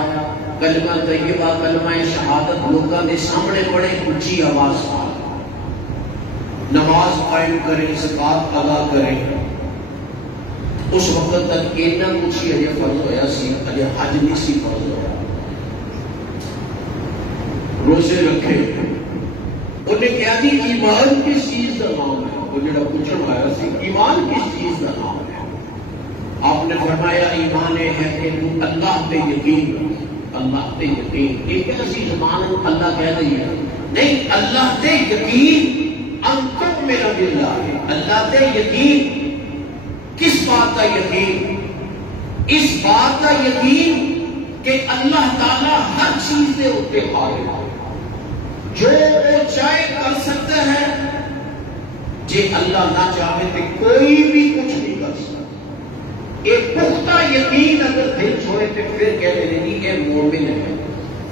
کلمہ طیبہ کلمہ شہادت لوگوں کے سامنے بڑے اونچی آواز نماز قائم کریں زکات ادا کریں اس وقت تک اتنا کچھ ہی اجے فرض ہویا سی اجے حج نہیں سی فرض ہوا روزے رکھے انہیں کہا جی ایمان کس چیز کا نام ہے وہ جڑا پوچھنے آیا سی ایمان کس چیز کا نام ہے آپ نے فرمایا ایمان ہے کہ اللہ پہ یقین اللہ پہ یقین ایک ایسی زبان اللہ کہہ رہی ہے نہیں اللہ پہ یقین انتم میرا باللہ ہے اللہ پہ یقین کس بات کا یقین اس بات کا یقین کہ اللہ تعالی ہر چیز کے اوپر قادر ہے جو وہ چاہے کر سکتا ہے جے اللہ نہ چاہے تو کوئی بھی کچھ نہیں کر سکتا ایک پختہ یقین اگر دل چھوڑے تو پھر کہتے ہیں کہ یہ مومن ہے.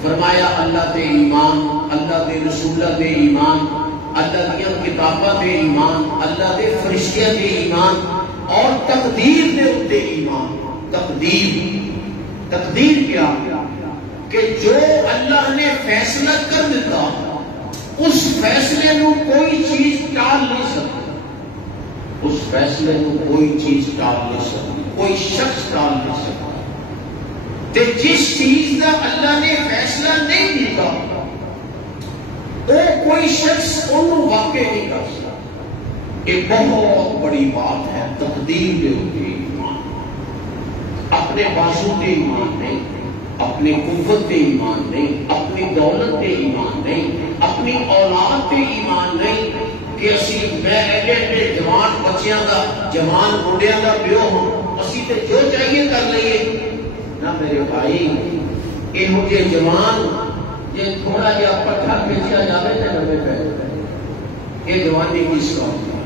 فرمایا اللہ تے ایمان، اللہ دے رسولہ دے ایمان، اللہ دیا کتاباں دے ایمان، اللہ دے فرشتیاں دے ایمان اور تقدیر دے اتنے ایمان. تقدیر کیا کہ جو اللہ نے فیصلہ کر دیتا اس فیصلے نو کوئی چیز ٹال نہیں سکتی. اس فیصلے نو کوئی چیز ٹال نہیں سکتی، کوئی شخص ٹال نہیں سکتا. تے جس چیز کا اللہ نے فیصلہ نہیں دیتا وہ کوئی شخص انہوں واقع نہیں کر سکتا. یہ بہت بڑی بات ہے. تقدیر دے ہوتے ایمان، اپنے بازو کے ایمان نہیں، اپنی قوت کے ایمان نہیں، اپنی دولت کے ایمان نہیں، اپنی اولاد کے ایمان نہیں کہ اسی میں ایڈے جوان بچیاں کا، جوان منڈیاں کا پیو ہوں، اسی تے جو چاہیے کر لئیے. نہ میرے بھائی، یہ مجھے جوان یہ تھوڑا جہا پتھر کھینچا جائے تو لگے پہ یہ جوانی کس کا ہوتا ہے؟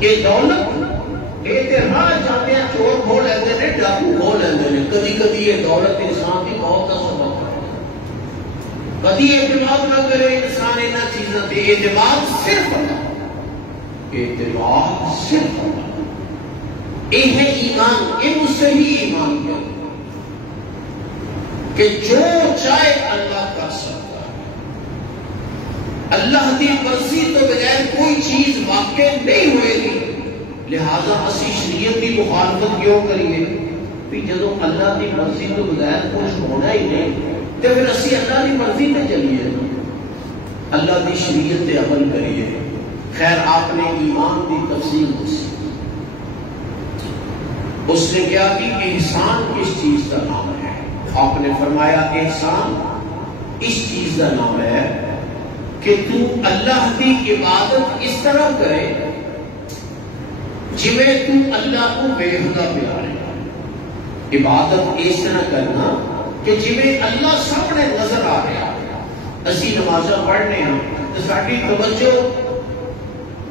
یہ دولت یہ راہ جاتے ہیں، چور کھو لیتے ہیں، ڈاکو کھو لیتے ہیں. کبھی کبھی یہ دولت انسان کی بہت کا سبب ہے. کبھی اعتماد نہ کرے انسان ان چیزوں پہ. اعتماد صرف اللہ، اعتماد صرف اللہ. یہ ہے ایمان. یہ صحیح ایمان ہے کہ جو چاہے اللہ کر سکتا ہے. اللہ کی مرضی تو بغیر کوئی چیز واقع نہیں ہوئے گی. لہذا اسی شریعت کی مخالفت کیوں کریے؟ جدو اللہ کی مرضی تو بغیر کچھ ہونا ہی نہیں تو پھر اسی اللہ کی مرضی پہ چلیے، اللہ کی شریعت پہ عمل کریے. خیر آپ نے ایمان کی تفصیل دسی. اس نے کیا کہ احسان کس چیز کا نام ہے؟ آپ نے فرمایا احسان اس چیز کا نام ہے کہ تو اللہ کی عبادت اس طرح کرے جویں تو اللہ کو بے حدا پیارے. عبادت اس طرح کرنا کہ جویں اللہ سامنے نظر آ رہا. اسی نمازاں پڑھنے ہیں تو ساری توجہ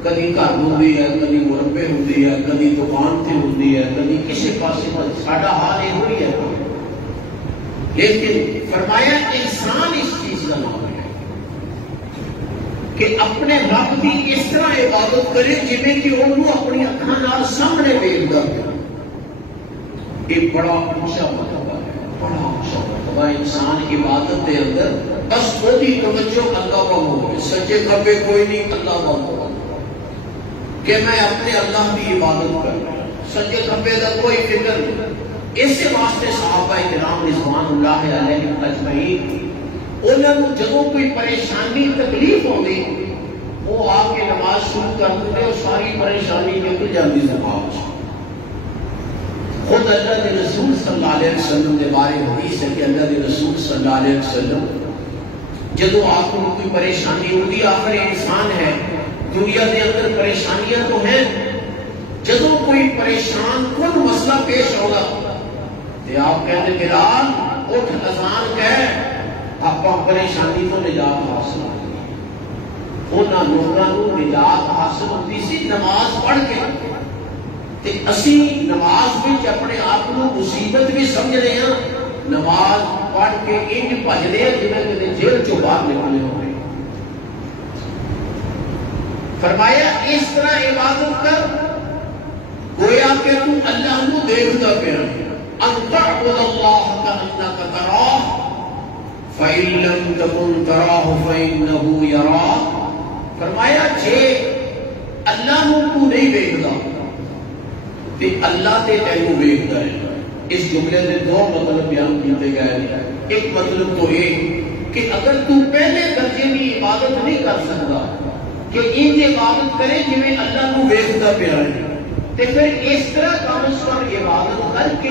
کدی گھر ہوتی ہے، کدی مربے ہوتی ہے، کدی دکان سے ہوتی ہے، کدی کسی پاسے پر. ساڈا حال یہ ہوئی ہے. لیکن فرمایا انسان اس چیز کا نام ہے کہ اپنے رب کی اس طرح عبادت کرے جویں کہ انہوں اپنی اکھاں نال سامنے ویکھدا ہے. یہ بڑا اونچا مرتبہ ہے، بڑا اونچا مرتبہ. انسان عبادت کے اندر بس وہی توجہ اللہ کا ہو، سجے کھبے کوئی نہیں، اللہ کا ہو کہ میں اپنے اللہ کی عبادت کر رہا ہوں. سجے کھبے کا کوئی فکر نہیں. اس واسطے صحابہ کرام رضوان اللہ علیہ اجمعین انہوں نے جدوں کوئی پریشانی تکلیف ہوتی وہ آ کے نماز شروع کرتے تھے اور ساری پریشانی نکل جاتی زبان سے. خود اللہ کے رسول صلی اللہ علیہ وسلم کے بارے حدیث ہے کہ اللہ کے رسول صلی اللہ علیہ وسلم جدوں آپ کو کوئی پریشانی ہوتی، آخر انسان ہے، دنیا کے اندر پریشانیاں تو ہیں، جدوں کوئی پریشان کن مسئلہ پیش ہوگا تو آپ کہتے بلال اٹھ اذان کہہ، آپ پریشانی تو نجات حاصل ہوگی. انہاں لوگاں کو نجات حاصل ہوتی سی نماز پڑھ کے. تے اسی نماز وچ اپنے آپ کو مصیبت بھی سمجھ رہے ہیں، نماز پڑھ کے انج بھجدے جویں کہ جیل چوں باہر نکلے ہوئے. فرمایا اس طرح عبادت کر گویا کہ تو اللہ کو دیکھتا پیا. ان تعبد اللہ کانک تراہ فإن لم تكن تراہ فإنه یراک. فرمایا جے اللہ کو تو نہیں دیکھتا تے اللہ تے تینوں دیکھتا ہے. اس جملے میں دو مطلب بیان کیتے گئے ہیں. ایک مطلب تو یہ کہ اگر تو پہلے درجے کی عبادت نہیں کر سکتا کہ ان عبادت کرے جویں اللہ کو دیکھتا پیا ہے تے پھر اس طرح کم از کم عبادت کر کے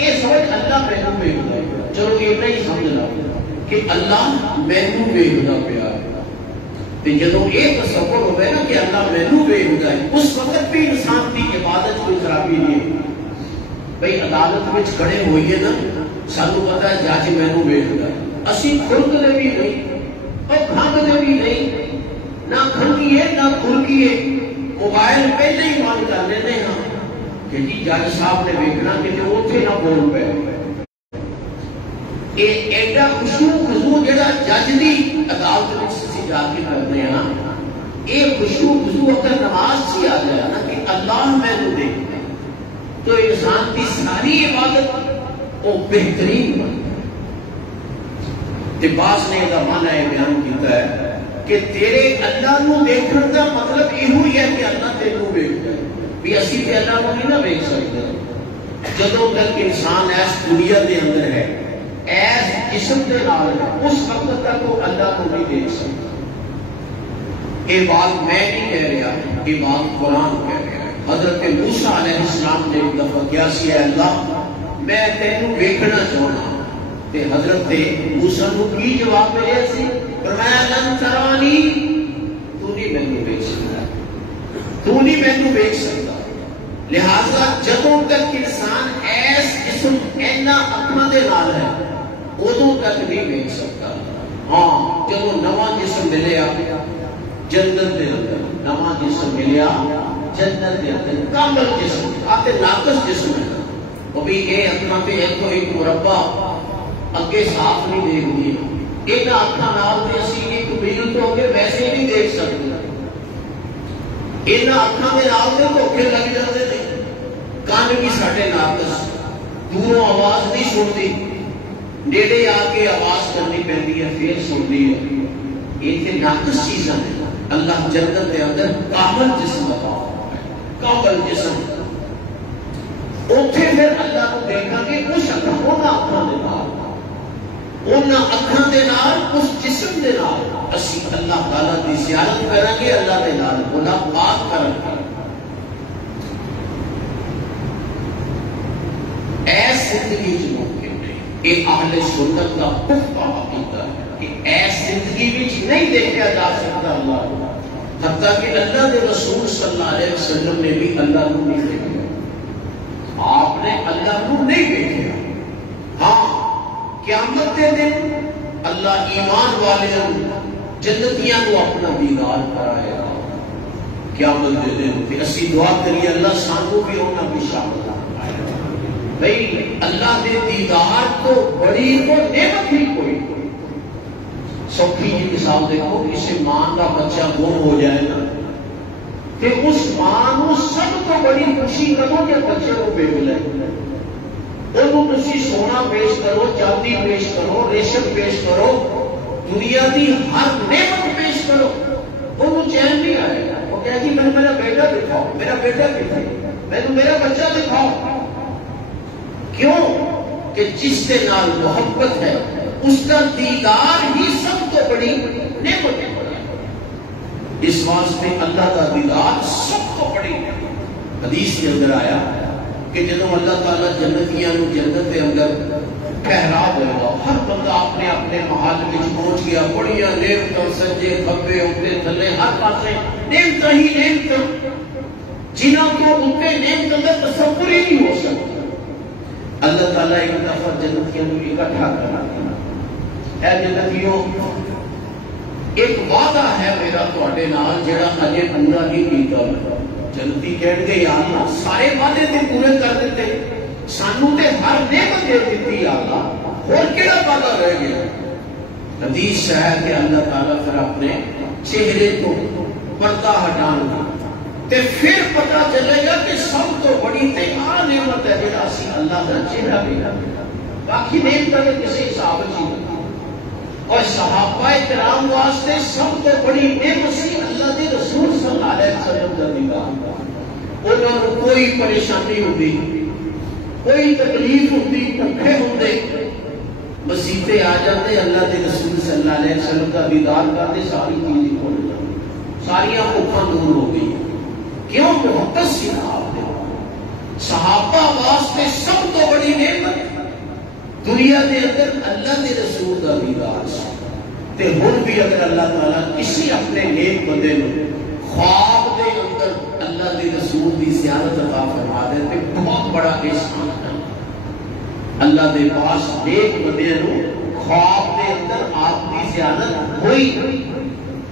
یہ سمجھ اللہ مینوں دیکھتا ہے. چلو یہ نہیں سمجھنا کہ اللہ مینوں دیکھتا پیا ہے. جدو یہ تصور ہوئے نا کہ اللہ مینوں دیکھتا ہے اس وقت بھی انسان کی عبادت کوئی خرابی نہیں ہے. بھئی عدالت میں کھڑے ہوئیے نا، سانو پتا ہے جج مینوں دیکھتا ہے، اسی کھڑکتے بھی نہیں اور کھانگتے بھی نہیں، نہ کھڑکیے نہ کھڑکیے، موبائل پہلے ہی بند کر لیتے ہیں کہ جی جج صاحب نے ویکنا کہ اتنے نہ بول پے. یہ ایڈا خشوع خضوع جڑا جج دی عدالت میں اسی جا کے کرتے ہیں نا، یہ خشوع خضوع اگر نماز سے آ جائے نا کہ اللہ میں نے دیکھنا، تو انسان کی ساری عبادت وہ بہترین بن. بعض نے یہ معنی بیان کیتا ہے کہ تیرے اللہ نو دیکھنے کا مطلب یہ ہوئی ہے کہ اللہ تینوں ویکھدا ہے. بھی اسی تے اللہ کو نہیں نہ ویکھ سکتے. جدوں تک انسان ایس دنیا دے اندر ہے، ایس جسم دے نال ہے، اس وقت تک وہ اللہ کو نہیں دیکھ سکتا. یہ بات میں نہیں کہہ رہا، یہ بات قرآن کہہ رہا ہے. حضرت موسیٰ علیہ السلام نے ایک دفعہ کیا سی، اے اللہ میں تینوں ویکھنا چاہنا. تے حضرت موسیٰ کو کی جواب ملیا سی؟ فرمایا لن ترانی، تو نہیں مینوں ویکھ سکتا، تو نہیں مینوں ویکھ سکتا. لہذا جدوں تک انسان ایس جسم اینا اکھاں دے نال ہے ادوں تک نہیں ویکھ سکتا. ہاں جدوں نواں جسم ملیا جنت دے اندر، نواں جسم ملیا جنت دے اندر، کامل جسم آتے ناقص جسم ہے. وہ بھی یہ اکھاں تے ایک تو ایک مربع اگے صاف نہیں دیکھ دی، ان اکھاں نال تے اسی ایک میل تو اگے ویسے نہیں دیکھ سکتے. ان اکھاں دے نال تے دھوکے لگ جاندے نے. کان بھی ساڈے ناقص، دوروں آواز نہیں سنتی، نیڑے آ کے آواز کرنی پہنتی ہے پھر سنتی ہے. یہ تے ناقص چیزاں ہیں. اللہ جنت کے اندر کامل جسم عطا کامل جسم. اوتھے پھر اللہ کو دیکھا کہ اس اکھاں دے نال، انہاں اکھاں دے نال، اس جسم دے نال اسی اللہ تعالیٰ کی زیارت کریں گے، اللہ دے نال ملاقات کریں گے. ایس زندگی جو ممکن نہیں. یہ اہل سنت کا پختہ عقیدہ ہے کہ ایس زندگی میں نہیں دیکھا جا سکتا اللہ کو. حتیٰ کہ اللہ دے رسول صلی اللہ علیہ وسلم نے بھی اللہ کو نہیں دیکھا، آپ نے اللہ کو نہیں دیکھا. ہاں قیامت کے دن اللہ ایمان والے جنتیاں کو اپنا دیدار کرائے گا. قیامت کے دن کہ اسی دعا کریے اللہ سانو بھی ہونا بھی شامل بھئی. اللہ دے دیدار تو بڑی تو نعمت ہی کوئی. سوکھی جی مثال دیکھو، کسی ماں کا بچہ گم ہو جائے نا کہ اس ماں کو سب تو بڑی خوشی کرو کہ بچے کو بے ملے. انہوں تسی سونا پیش کرو، چاندی پیش کرو، ریشم پیش کرو، دنیا دی ہر نعمت پیش کرو، انہوں چین نہیں آئے گا. وہ کہہ جی میں میرا بیٹا دکھاؤ، میرا بیٹا کتنے، میں نے میرا بچہ دکھاؤ. کیوں کہ جس کے نال محبت ہے اس کا دیدار ہی سب تو بڑی نعمت ہے. اس واسطے اللہ کا دیدار سب کو بڑی نعمت. حدیث کے اندر آیا کہ جب اللہ تعالیٰ جنتیاں جنت کے اندر ٹھہرا دے گا، ہر بندہ اپنے اپنے محل میں پہنچ گیا، بڑیاں نعمتاں سجے کھبے اوپر تھلے ہر پاسے نعمتاں ہی نعمتاں، جنہاں کو اتنے نعمتاں کا تصور ہی نہیں ہو سکتا. اللہ تعالیٰ ایک دفعہ جنتیاں کو اکٹھا کرا دیا، اے جنتیوں ایک وعدہ ہے میرا تواڈے نال جڑا اجے پورا نہیں کیتا. جنتی کہن گے یا اللہ سارے وعدے تے پورے کر دیتے، سانو تے ہر نعمت دے دیتی یا اللہ، اور کیڑا وعدہ رہ گیا. حدیث ہے کہ اللہ تعالیٰ پھر اپنے چہرے کو پردہ ہٹان گا تے پھر پتہ چلے گا کہ سب تو بڑی تے آ نعمت ہے جڑا اسی اللہ کا چہرہ بھی باقی نعمتاں تے کسی حساب نہیں. اور صحابہ کرام واسطے سب تو بڑی نعمت سی اللہ کے رسول صلی اللہ علیہ وسلم کا دیدار. انہوں کو کوئی پریشانی ہوتی، کوئی تکلیف ہوتی، بھوکے ہوتے، مسیطے آ جاتے، اللہ کے رسول صلی اللہ علیہ وسلم کا دیدار کرتے، ساری چیزیں کھول جاتی، ساری بھوکاں دور ہو گئی. کیوں؟ محبت سی آپ نے. صحابہ واسطے سب تو بڑی نعمت دنیا کے اندر اللہ کے رسول کا دیدار سی. تے ہن بھی اگر اللہ تعالیٰ کسی اپنے نیک بندے نو خواب دے اندر اللہ کے رسول کی زیارت عطا فرما دے تے بہت بڑا احسان ہے. اللہ دے پاس نیک بندے نو خواب دے اندر آپ کی زیارت ہوئی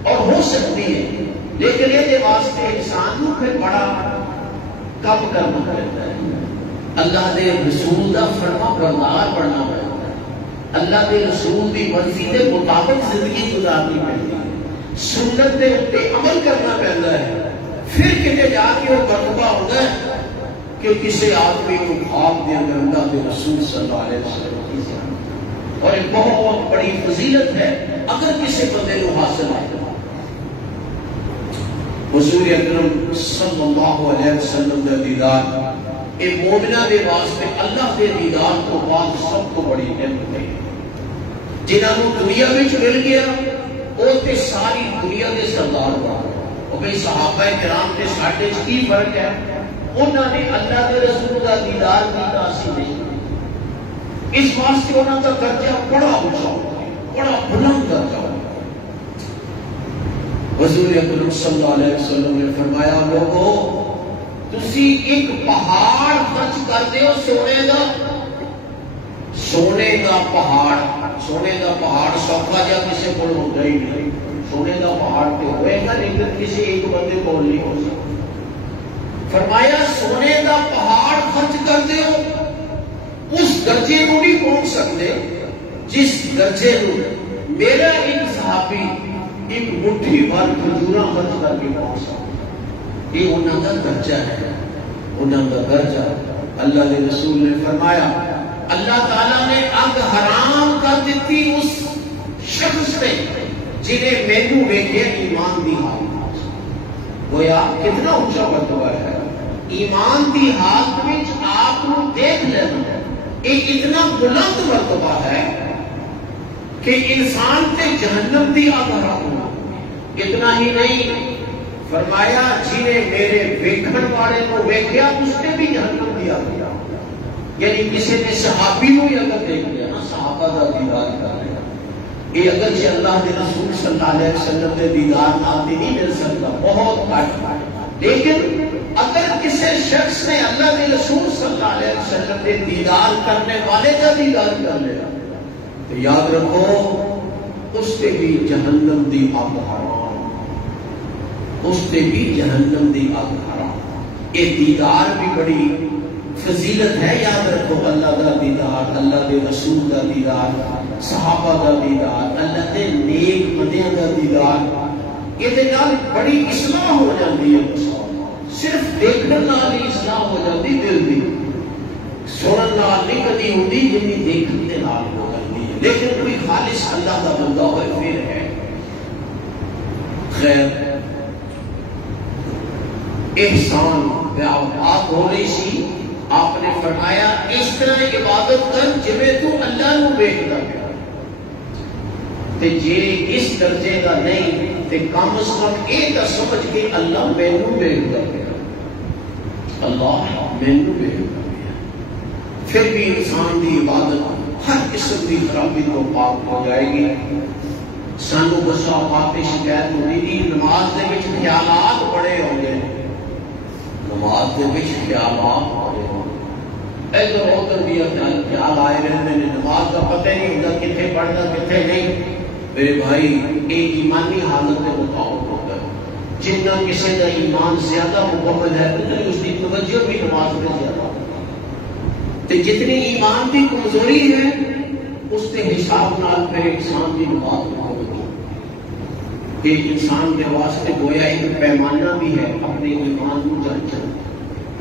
اور ہو سکتی ہے، لیکن یہ واسطے انسان کو پھر بڑا کم کرنا پڑتا ہے، اللہ دے رسول دا فرما بردار بننا پڑتا ہے، اللہ دے رسول دی مرضی دے مطابق زندگی گزارنی پڑتی ہے، سنت دے اتے عمل کرنا پڑتا ہے، پھر کتے جا کے وہ مرتبہ ہوتا ہے کہ کسی آدمی کو خواب دے اندر اللہ دے رسول صلی اللہ علیہ وسلم کی زیارت، اور ایک بہت بڑی فضیلت ہے اگر کسی بندے کو حاصل آئے۔ حضور اکرم صلی اللہ علیہ وسلم دا دیدار اے مومنہ دے واسطے اللہ دے دیدار کو بعد سب کو بڑی نعمت ہے۔ جنہاں نوں دنیا وچ مل گیا وہ تے ساری دنیا دے سردار بن گئے۔ او بھئی صحابہ کرام تے ساڈے وچ کی فرق ہے؟ انہاں نے اللہ دے رسول دا دیدار کیتا، اسی نہیں۔ اس واسطے انہاں دا درجہ بڑا اونچا ہوتا ہے، بڑا بلند درجہ ہوتا ہے۔ حضور اکرم صلی اللہ علیہ وسلم نے فرمایا لوگو تسی ایک پہاڑ خرچ کر دیو سونے کا پہاڑ سوکھا جا کسی کو ہوتا ہی نہیں، سونے کا پہاڑ تو ہوئے گا لیکن کسی ایک بندے کو نہیں ہو سکتا۔ فرمایا سونے کا پہاڑ خرچ کر دیو، اس درجے کو نہیں پہنچ سکتے جس درجے کو میرا ایک صحابی ایک مٹھی بھر کھجوراں خرچ کر کے پہنچ سکتا۔ یہ انہاں کا درجہ ہے، انہاں کا درجہ۔ اللہ کے رسول نے فرمایا اللہ تعالیٰ نے اگ حرام کر دیتی اس شخص نے جنہیں مینوں ویکھے ایمان دی حالت۔ گویا کتنا اونچا مرتبہ ہے، ایمان دی حالت میں آپ کو دیکھ لینا ایک اتنا بلند مرتبہ ہے کہ انسان تے جہنم دی آگ حرام ہونا۔ اتنا ہی نہیں، فرمایا جنہیں میرے ویکھن والے کو ویکھیا اس نے بھی جہنم دی آگ حرام۔ یعنی کسی نے صحابی کو ہی اگر دیکھ لیا نا، صحابہ کا دیدار کر لیا، یہ اگرچہ اللہ کے رسول صلی اللہ علیہ وسلم کے دیدار ناتی نہیں مل سکتا، بہت کٹ، لیکن اگر کسی شخص نے اللہ کے رسول صلی اللہ علیہ وسلم کے دیدار کرنے والے کا دیدار کر لیا تو یاد رکھو اس سے بھی جہنم دی آگ حرام، اس سے بھی جہنم دی آگ حرام۔ یہ دیدار بھی بڑی فضیلت ہے، یاد رکھو اللہ کا دیدار، اللہ کے رسول کا دیدار، صحابہ کا دیدار، اللہ کے نیک بندیاں کا دیدار، یہ بڑی اصلاح ہو جاتی ہے۔ صرف دیکھنے نال ہی اصلاح ہو جاتی دل دی، سنن نال نہیں کدی ہوتی جنی دیکھنے نال ہو جاتی ہے، لیکن کوئی خالص اللہ کا بندہ ہوئے پھر ہے۔ خیر احسان بات ہو رہی سی، آپ نے فرمایا اس طرح عبادت کر جویں تو اللہ نو ویکھدا پیا، تے جے اس درجے دا نہیں تے کم از کم یہ تو سمجھ کے اللہ مینوں ویکھدا پیا، اللہ مینوں ویکھدا پیا، پھر بھی انسان دی عبادت ہر قسم کی خرابی تو پاک ہو جائے گی۔ سانو بسا اوقات شکایت ہوتی تھی نماز دے وچ خیالات بڑے ہوندے، نماز دے وچ خیالات بڑے ہوندے، ادھر ادھر بھی خیال آئے رہتے ہیں، نماز کا پتہ نہیں ہوتا کتنے پڑھنا کتنے نہیں۔ میرے بھائی ایک ایمانی حالت میں مطابق ہوتا ہے، جتنا کسی کا ایمان زیادہ مکمل ہے اتنی اس کی توجہ بھی نماز میں زیادہ ہوتی ہے، جتنی ایمان کی کمزوری ہے اس کے حساب نال پھر انسان کی نماز مکمل ہوتی ہے۔ ایک انسان کے واسطے گویا ایک پیمانہ بھی ہے اپنے ایمان کو جانچنا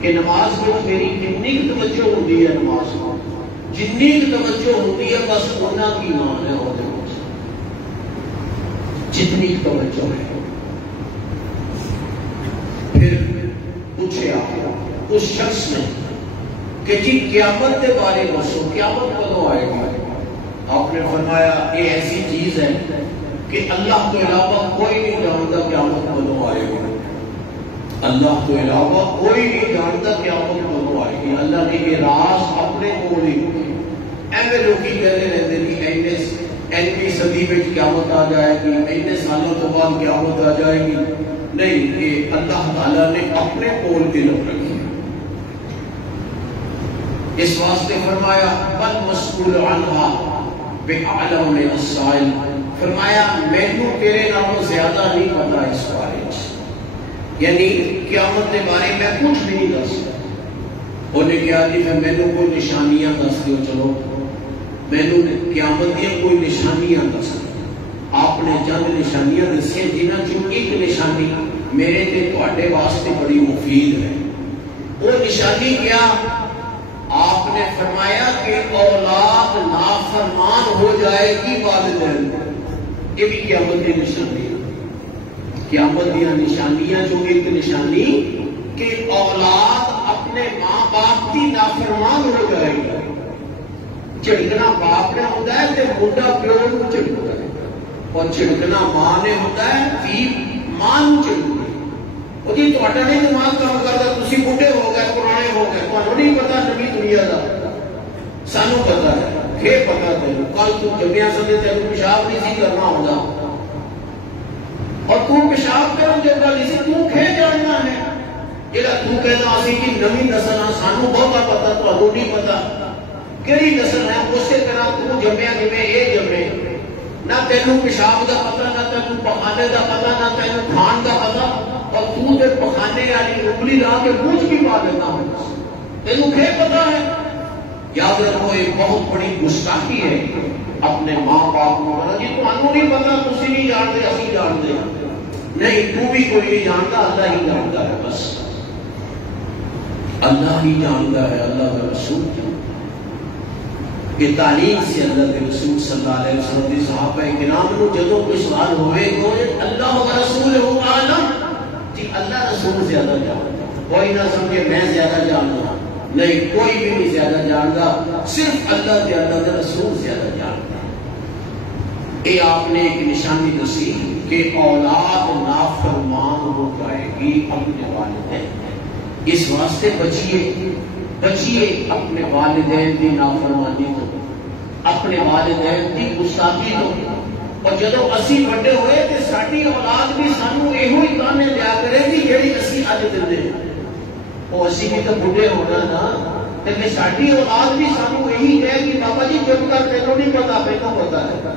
کہ نماز میں میری کتنی توجہ ہوتی ہے، نماز میں جتنی توجہ ہوتی ہے بس اتنا کی ایمان ہے، اور جتنی توجہ ہے۔ پھر پوچھے آپ اس شخص نے کہ جی قیامت کے بارے میں سو، قیامت کدوں آئے گا؟ آپ نے فرمایا یہ ایسی چیز ہے کہ اللہ کے علاوہ کوئی نہیں جانتا قیامت کدوں آئے گا، اللہ کے علاوہ کوئی نہیں جانتا قیامت کدوں آئے گی۔ اللہ نے یہ راز اپنے کول ہی ایویں لوگ کہتے رہتے کہ اینویں صدی میں قیامت آ جائے گی، اتنے سالوں تو بعد قیامت آ جائے گی، نہیں، یہ اللہ تعالیٰ نے اپنے کول علم رکھی۔ اس واسطے فرمایا بل مسئول عنہا بأعلم من السائل، فرمایا مینوں تیرے نالوں زیادہ نہیں پتا اس بارے، یعنی قیامت کے بارے میں کچھ بھی نہیں دس سکتا۔ انہیں کہا جی پھر مینوں کوئی نشانیاں دس دیو، چلو مینوں قیامت دیا کوئی نشانیاں دس دیو۔ آپ نے چند نشانیاں دسیاں جنہاں چوں ایک نشانی میرے تے تواڈے واسطے بڑی مفید ہے۔ وہ نشانی کیا؟ آپ نے فرمایا کہ اولاد نافرمان ہو جائے گی والدین، یہ بھی قیامت کی نشانی ہے۔ قیامت کی نشانیاں جو ایک نشانی کہ اولاد اپنے ماں باپ کی نافرمان ہو جائے گی۔ جھڑکنا باپ نے ہوتا ہے تے منڈا پیو نوں جھڑکتا ہے، اور جھڑکنا ماں نے ہوتا ہے دھی ماں نوں جھڑکتی ہے۔ وہ جی تہاڈا نہیں دماغ کام کردا، تسی بڈھے ہو گئے، پرانے ہو گئے، تہانوں نہیں پتا نویں دنیا دا، سانوں پتا ہے۔ کہ پتا تینوں کل تو جمعیا سدے تینوں پیشاب نہیں سی کرنا ہوندا، اور تو پیشاب کرن جوگا نہیں سی، تو کھے جاننا ہے۔ جہاں تو کہنا اسی کی نویں نسل ہاں، سانوں بہتا پتا، تہانوں نہیں پتا کہڑی نسل ہے۔ اسی طرح تو جمعیا جویں یہ جمے، نہ تینوں پیشاب دا پتا، نہ تینوں پخانے دا پتا، نہ تینوں کھان دا پتا، اور تو تے پخانے والی انگلی لا کے منہ کی پا دینا ہو، تینوں کھے پتا ہے۔ یاد رکھو یہ بہت بڑی گستاخی ہے اپنے ماں باپ کو کہنا جی تمہوں نہیں پتا، تسی نہیں جانتے، اسی جانتے نہیں، تو بھی کوئی نہیں جانتا، اللہ ہی جانتا ہے، بس اللہ ہی جانتا ہے، اللہ کا رسول کہ تعلیم سے اللہ کے رسول صلی اللہ علیہ وسلم دی صحابہ کرام کو جدوں کوئی سوال ہوئے گو اللہ و رسول ہو عالم، جی اللہ رسول زیادہ جانتا، کوئی نہ سمجھے میں زیادہ جانتا، نہیں کوئی بھی نہیں زیادہ جانتا، صرف اللہ کے اللہ کا رسول زیادہ جانتا۔ یہ آپ نے ایک نشانی دسی کہ اولاد نافرمان ہو جائے گی اپنے والدین، اس واسطے بچیے اپنے والدین کی نافرمانی تو، اپنے والدین کی گستاخی تو۔ اور جدو اسی بڑے ہوئے تو ساری اولاد بھی سانو یہ تانے دیا کرے گی جیڑی اسی اج دے، وہ اسی بھی تو بڑھے ہونا نا، لیکن ساری اولاد بھی سانو یہی کہے گی بابا جی چپ کر، تینوں نہیں پتا، مینوں پتا ہے،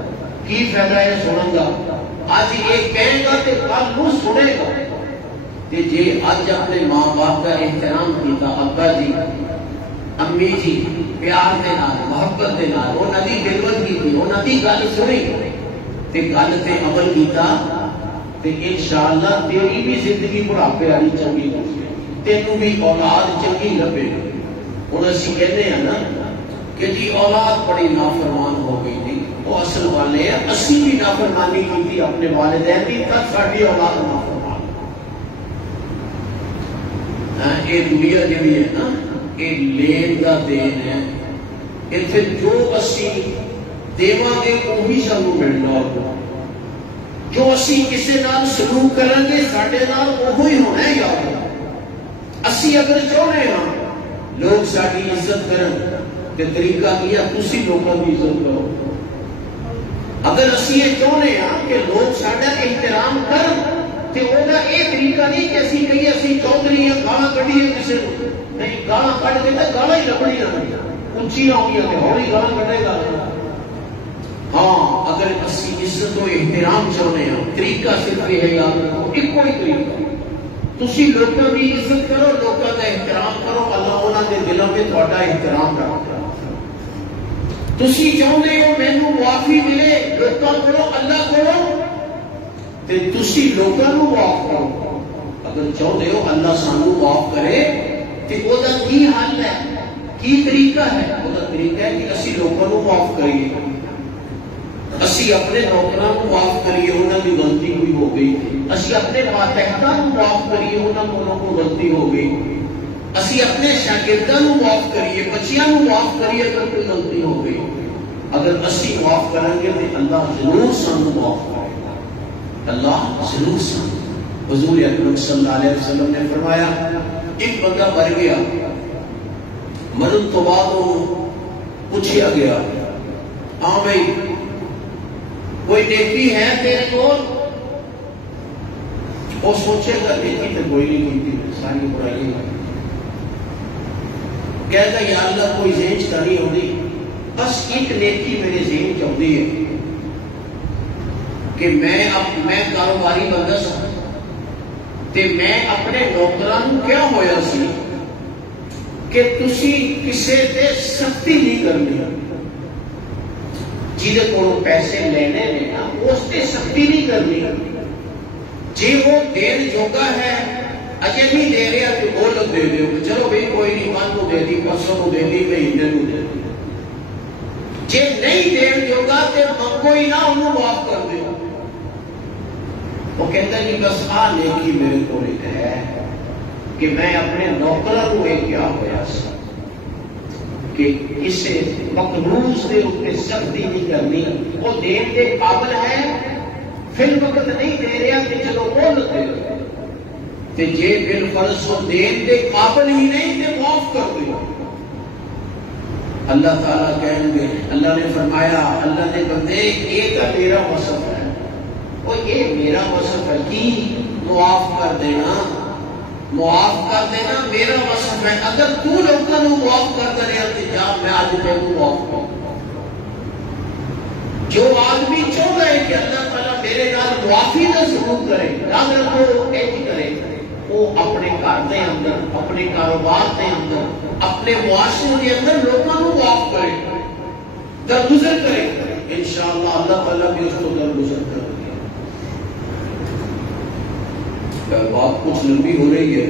کی فائدہ ہے سنن کا؟ اج یہ کہے گا تو کل نو سنے گا۔ جی اج اپنے ماں باپ کا احترام کیتا، ابا جی امی جی پیار دے نال محبت دے نال انہاں دی خدمت کیتی، انہاں دی گل سنی تے گل تے عمل کیتا تے انشاءاللہ تیری بھی زندگی بڑھاپے والی چنگی ہوگی، تینوں بھی اولاد چنگی لبے۔ ہن اسی کہنے ہیں نا کہ جی اولاد بڑی نافرمان ہو گئی تھی، وہ اصل والے ہیں اسی بھی نافرمانی کی اپنے والدین کی، تب ساری اولاد نافرمان۔ یہ دنیا جی ہے نا یہ لین کا دین ہے، اتنے جو اسی دیواں گے وہی سانو ملنا، جو اسی کسی نال سلوک کریں گے ساڈے نال وہی ہونا ہے۔ یاد اسی اگر چاہتے ہاں لوگ ساری عزت کرن تے طریقہ کیا تسی لوگوں کی عزت کرو، اگر اسی یہ چاہتے ہاں کہ لوگ ساڈا احترام کرن تے اوہدا یہ طریقہ نہیں کہ اسی کہیے اسی چودھری ہیں گالاں کڈیے کسی کو، نہیں گالاں کڈ کے تے گالاں ہی لبنی نہ اونچی ہوگی تے ہولی گالاں کڈے گا۔ ہاں اگر اسی عزت و احترام چاہتے ہیں طریقہ صرف یہ ہے، یاد رکھو ایک ہی طریقہ، تسی لوگوں کی عزت کرو، لوگوں کا احترام کرو، اللہ انہاں دے دلوں میں تہاڈا احترام رکھتا۔ تسی چاہتے ہو مینوں معافی ملے لوگوں کو، اللہ کو تے تسی لوگوں کو معاف کرو، اگر چاہتے ہو اللہ سانو معاف کرے تے او دا کی حل ہے، کی طریقہ ہے؟ او دا طریقہ ہے کہ اسی لوگوں کو معاف کریے، اسی اپنے نوکراں کو معاف کریے انہاں کی غلطی ہوئی ہو گئی، اسی اپنے ماتحتاں کو معاف کریے انہاں کو غلطی ہو گئی، اسی اپنے شاگرداں کو معاف کریے، بچیاں کو معاف کریے اگر کوئی غلطی ہو گئی۔ اگر اسی معاف کریں گے تو اللہ ضرور سانو معاف کرے گا، اللہ ضرور سانو۔ حضور اکرم صلی اللہ علیہ وسلم نے فرمایا ایک بندہ مر گیا، مرن تو بعد وہ پوچھا گیا ہاں بھائی کوئی نیکی ہے تیرے کول؟ وہ سوچے گا نیکی تو کوئی نہیں کی، ساری برائی کہتا یا اللہ کوئی ذہن چ نہیں ہوتی، بس ایک نیکی میرے ذہن چاہتی ہے کہ میں کاروباری بندہ سا تے میں اپنے نوکراں کیا ہویا سی کہ تسی کسے تے سختی نہیں کرنی، جیدے کو پیسے لینے میں نا اس تے سختی نہیں کرنی، جی وہ دین جوگا ہے اجے نہیں دے رہا تو بولت دے دے، چلو بھئی کوئی نہیں، کل کو دے دی، پرسوں کو دے دی، مہینے کو دے دی، جی نہیں دین جوگا تے منگو ہی نہ انہوں معاف کر دے۔ وہ کہتا ہے بس آ نیکی میرے کو ہے کہ میں اپنے نوکروں کو ایک کیا ہوا سا کہ اسے مقروض دے اوپر سختی نہیں کرنی، وہ دین کے قابل ہے، فی الوقت نہیں دے رہا کہ چلو بول دے، تے جے بالفرض وہ دین کے قابل ہی نہیں تے معاف کر دے۔ اللہ تعالیٰ کہیں گے، اللہ نے فرمایا، اللہ نے بندے ایک میرا وصف ہے، وہ یہ میرا وصف ہے کہ معاف کر دینا، معاف کر دینا میرا وصف ہے، اگر تو لوگوں کو معاف کر دے رہا تو جا میں آج تیرے کو معاف کر۔ جو آدمی چاہتا ہے کہ اللہ تعالیٰ میرے نال معافی کا ضرور کرے، یاد رکھو ایک کرے، وہ اپنے گھر کے اندر، اپنے کاروبار کے اندر، اپنے معاشرے کے اندر لوگوں کو معاف کرے، درگزر کرے، انشاءاللہ اللہ تعالیٰ بھی اس کو درگزر کرے۔ بات کچھ لمبی ہو رہی ہے،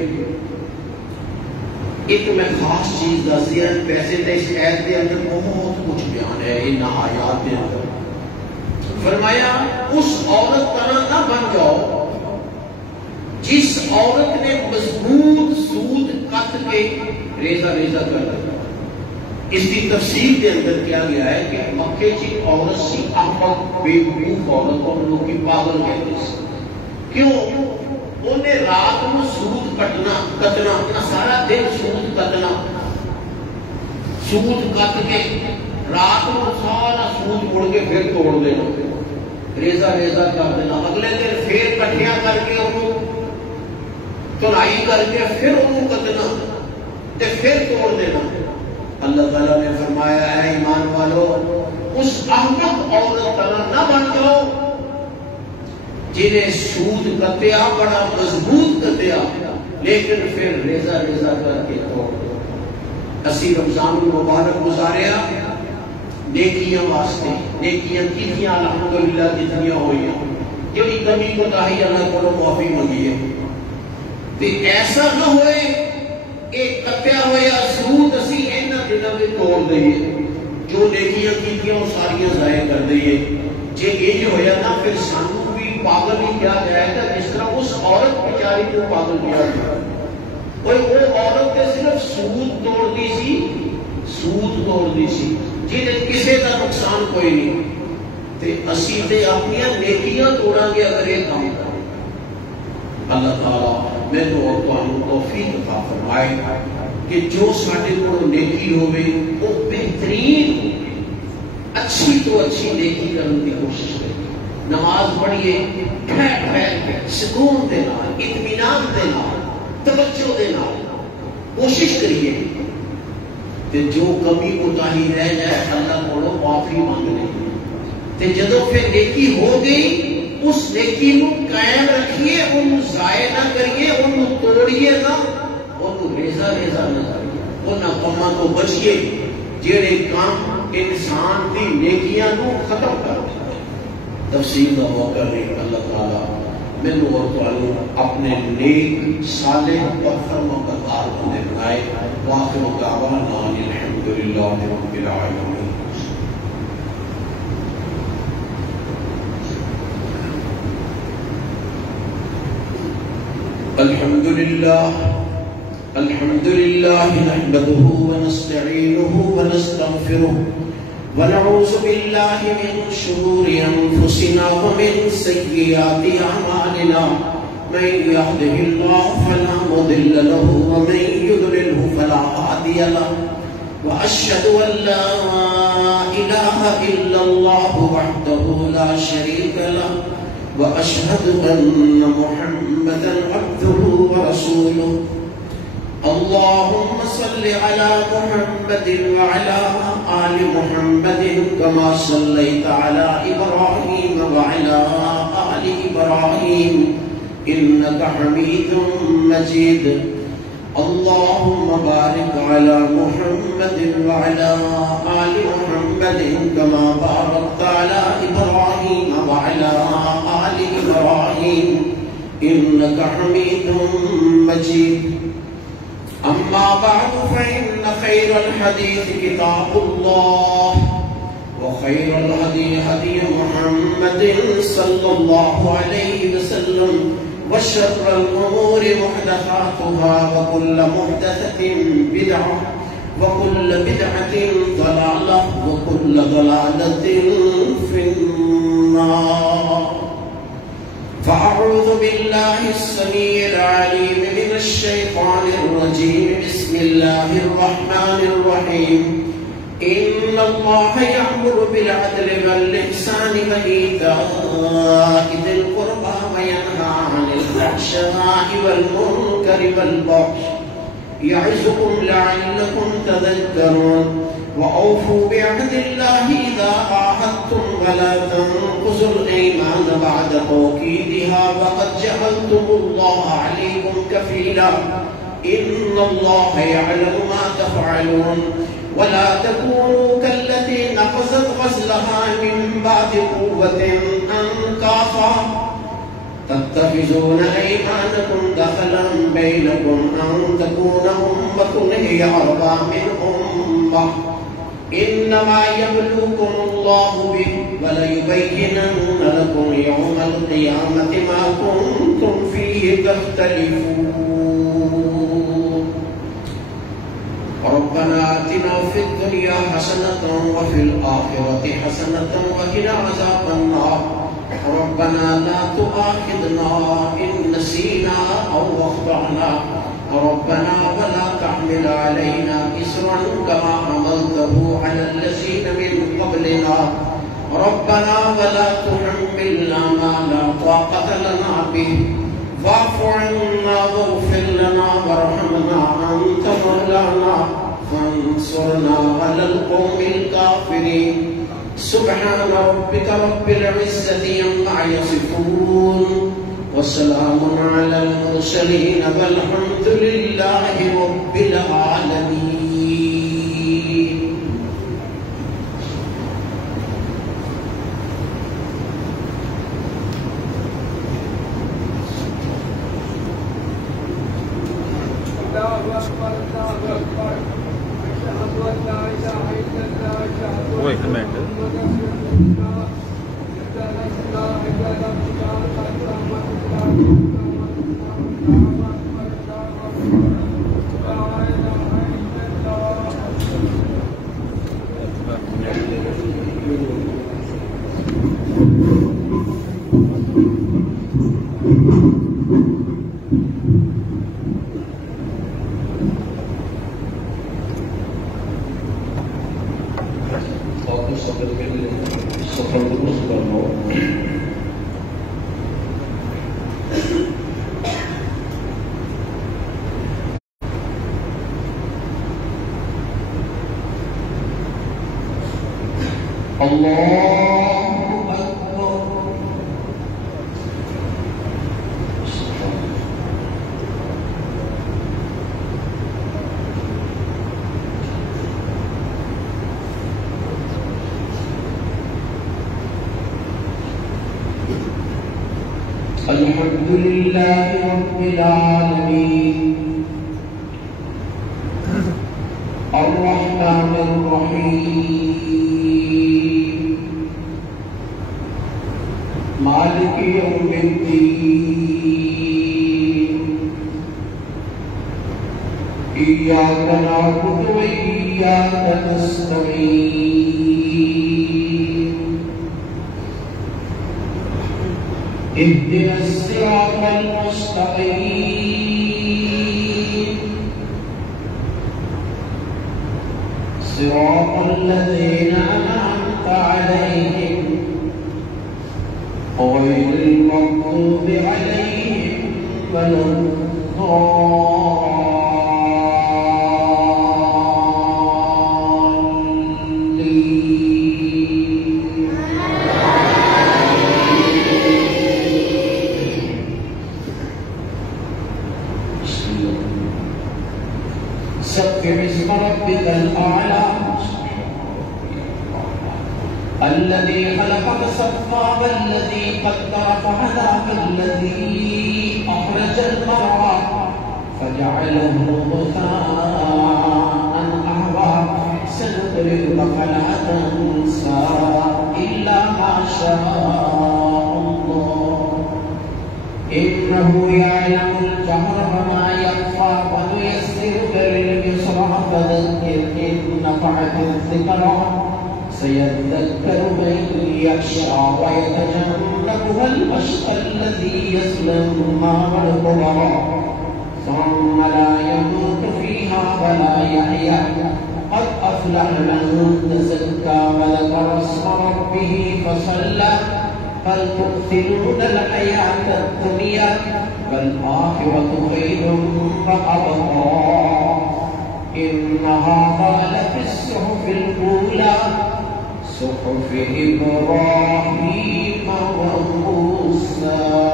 ایک میں خاص چیز دس دیا، پیسے تے اس آیت کے اندر بہت کچھ بیان ہے، ان آیات کے اندر فرمایا اس عورت طرح نہ بن جاؤ جس عورت نے مضبوط سود کٹ کے ریزہ ریزہ کر دیا۔ اس کی تفسیر کے اندر کیا گیا ہے کہ مکے کی عورت سی احمق بے وقوف عورت کو لوگ کی پاگل کہتے ہیں، کیوں؟ انہیں رات میں سود کٹنا سارا دن سود کٹنا، سود کٹ کے رات میں سارا سود اڑ کے پھر توڑ دینا، ریزہ ریزہ کر دینا، اگلے دن پھر کٹھیاں کر کے انہوں تنائی کر کے پھر انہوں کٹنا تے پھر توڑ دینا۔ اللہ تعالیٰ نے فرمایا اے ایمان والو اس احمق عورت طرح نہ بن جاؤ جنہیں سود کتیا، بڑا مضبوط کتیا، لیکن پھر ریزہ ریزہ کر کے توڑ دو۔ اسی رمضان المبارک گزاریا نیکیاں واسطے، نیکیاں کیتیاں الحمدللہ جتنیاں ہوئی، جڑی کمی کوتاہی اللہ کو معافی منگی ہے، تے ایسا نہ ہوئے ایک کتیا ہوا سود اسی انہاں دنوں میں توڑ دئیے، جو نیکیاں کیتیاں وہ ساریاں ضائع کر دئیے۔ جے یہ ہویا نا پھر سانو پاگل ہی کیا جائے گا جس طرح اس عورت بیچاری کو پاگل کیا گیا۔ وہ عورت کے صرف سود توڑ دی سی، سود توڑ دی سی، جنہیں کسی کا نقصان کوئی نہیں، تے اسی تے اپنی نیکیاں توڑا گے اگر یہ کام کر۔ اللہ تعالیٰ میں تو اور توفیق عطا فرمائے کہ جو ساڈے کو نیکی ہوئے وہ بہترین ہوئے، اچھی تو اچھی نیکی کرنے کی کوشش کرے، نماز پڑھیے ٹھہر ٹھہر کے سکون دے نال، اطمینان دے نال، توجہ دے نال کوشش کریے، تے جو کمی کوتاہی رہ جائے اللہ کو معافی مانگ لیں، تے جدوں پھر نیکی ہو گئی اس نیکی کو قائم رکھیے، انہوں ضائع نہ کریے، انہوں توڑیے نہ، انہوں ریزہ ریزہ نہ کریے، انہاں کاماں تو بچیے جڑے کام انسان دی نیکیاں کو ختم کر دیں۔ تفصیل کا موقع نہیں، اللہ تعالیٰ میں اور اپنے نیک صالح اور فرمانبردار بندے بنائے۔ وآخر دعوانا الحمدللہ رب العالمین۔ الحمد لله نحمده ونستعينه ونستغفره ونعوذ بالله من شرور أنفسنا ومن سيئات أعمالنا، من يهده الله فلا مضل له ومن يضلله فلا هادي له، وأشهد أن لا إله إلا الله وحده لا شريك له، وأشهد أن محمدا عبده ورسوله۔ اللهم صل على محمد وعلى آل محمد كما صليت على إبراهيم وعلى آل إبراهيم إنك حميد مجيد۔ اللهم بارك على محمد وعلى آل محمد كما باركت على إبراهيم وعلى آل إبراهيم إنك حميد مجيد. أما بعد فإن خير الحديث كتاب الله وخير الهدي هدي محمد صلى الله عليه وسلم وشر الأمور محدثاتها وكل محدثة بدعة وكل بدعة ضلالة وكل ضلالة في النار. فأعوذ بالله السميع العليم من الشيطان الرجيم. بسم الله الرحمن الرحيم. إن الله يأمر بالعدل والإحسان وإيتاء ذي القربى وينهى عن الفحشاء والمنكر والبغي يعظكم لعلكم تذكرون. وأوفوا بعهد الله إذا عاهدتم ولا تنقضوا الأيمان بعد توكيدها وقد جعلتم الله عليكم كفيلا. إن الله يعلم ما تفعلون. ولا تكونوا كالتي نقضت غزلها من بعد قوة أنكاثا تتخذون أيمانكم دخلا بينكم أن تكون أمة هي أربى من أمة إنما يبلوكم الله به وليبينن لكم يوم القيامة ما كنتم فيه تختلفون. ربنا آتنا في الدنيا حسنة وفي الآخرة حسنة وقنا عذاب النار. ربنا لا تؤاخذنا إن نسينا أو أخطأنا. ربنا ولا تحمل علينا إصرا كما حملته على الذين من قبلنا. ربنا ولا تحملنا ما لا طاقة لنا به. واعف عنا واغفر لنا وارحمنا أنت مولانا فانصرنا على القوم الكافرين. سبحان ربك رب العزة عما يصفون وسلام على المرسلين والحمد لله رب العالمين. Wait a minute. الحمد لله رب العالمين الرحمن الرحيم مالك يوم الدين إياك نعبد وإياك نستعين اهدنا الصراط المستقيم صراط الذين أنعمت عليهم غير المغضوب عليهم ولا الذي خلق فسوى والذي قدر فهدى والذي أخرج المرعى فجعله غثاء أحوى سنقرئك فلا تنسى إلا ما شاء الله إنه يعلم الجهر وما يخفى ونيسرك لليسرى فذكر إن نفعت الذكرى سيذكر من يخشى ويتجنبها الأشقى الذي يصلى النار الكبرى ثم لا يموت فيها ولا يحيا قد أفلح من تزكى وذكر اسم ربه فصلى بل تؤثرون الحياة الدنيا والآخرة خير وأبقى إن هذا لفي الصحف الأولى صحف إبراهيم وموسى.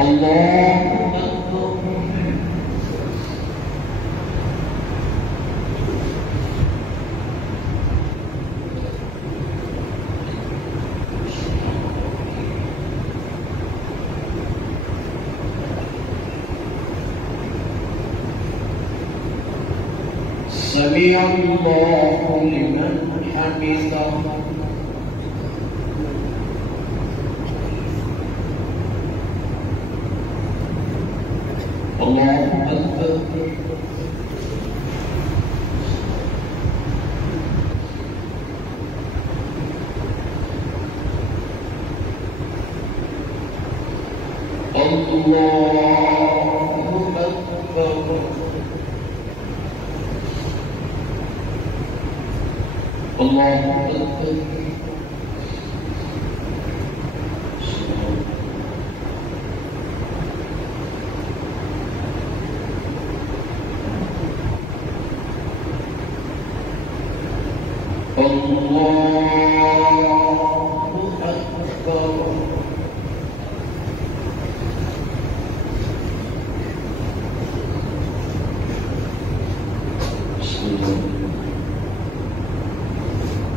الله أكبر. سمع الله لمن حمده. الله أكبر. الله أكبر.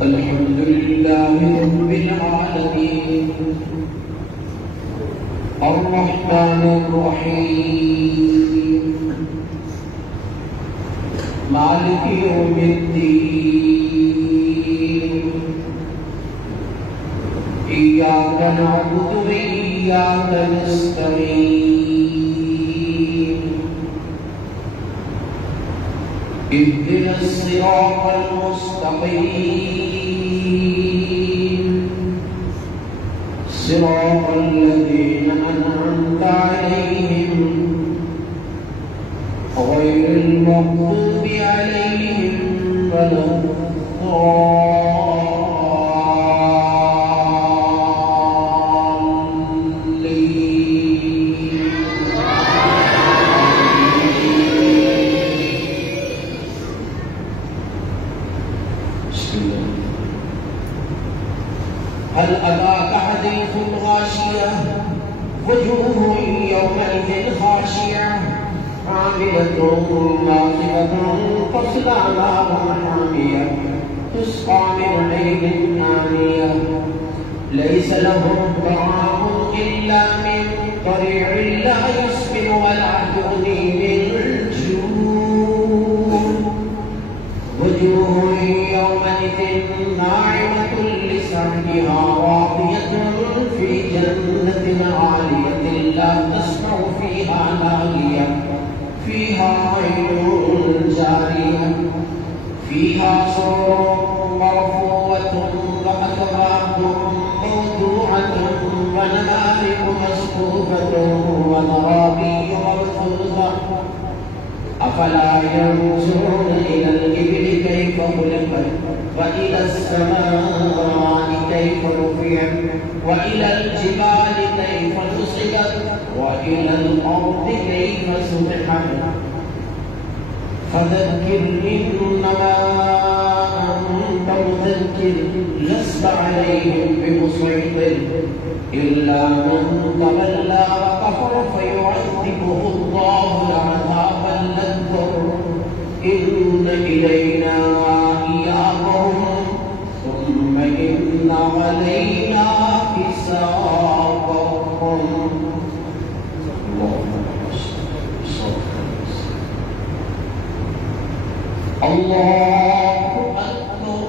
الحمد لله رب العالمين الرحمن الرحيم مالك يوم الدين إياك نعبد وإياك نستعين اهدنا الصراط المستقيم صراط الذين أنعمت عليهم غير المغضوب عليهم ولا هل أتاك حديث الغاشية وجوه يومئذ خاشعة عاملة ناصبة تصلى نارا حامية تسقى من عين آنية ليس لهم طعام إلا من ضريع لا يسمن ولا يغني من جوع وجوه يومئذ ناعمة لسعيها راضية في جنة عالية لا تسمع فيها لاغية فيها عين جارية فيها سرر مرفوعة وأكواب موضوعة ونمارق مصفوفة ونرابي مبثوثة أفلا ينظرون إلى الإبل كيف خلقت وإلى السماء كيف رفعت وإلى الجبال كيف نصبت وإلى الأرض كيف سطحت فذكر إنما أنت مذكر لست عليهم بمسيطر إلا من تولى وكفر فيعذبه الله العذاب الأكبر إن إلينا إيابهم ثم إن علينا حسابهم. الله أكبر.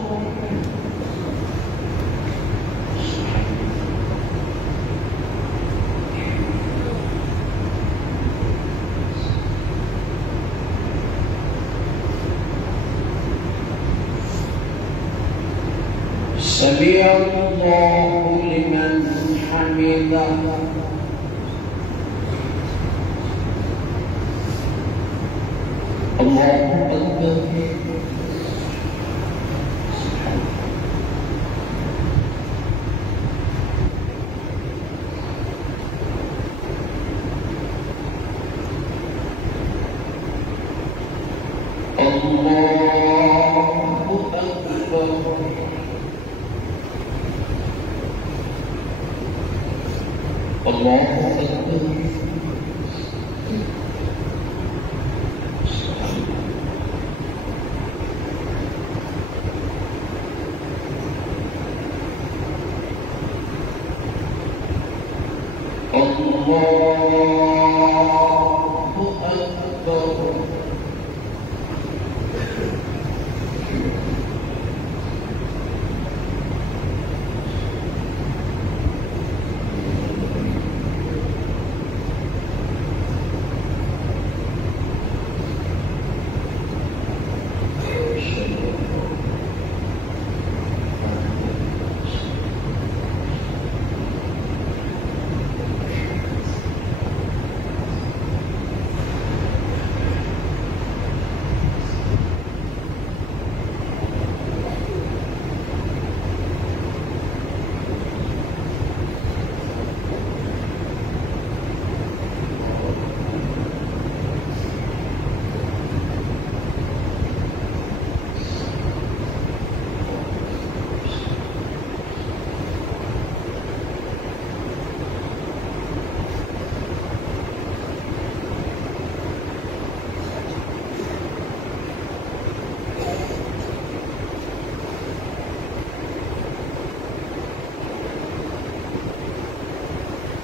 سمع الله لمن حمده. الله أكبر. الله أكبر.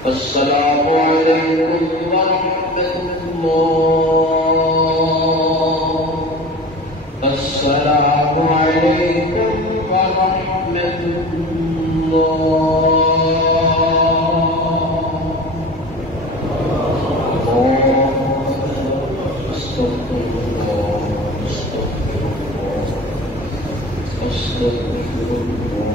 السلام عليكم ورحمة الله. السلام عليكم ورحمة الله. استغفر الله استغفر الله استغفر الله.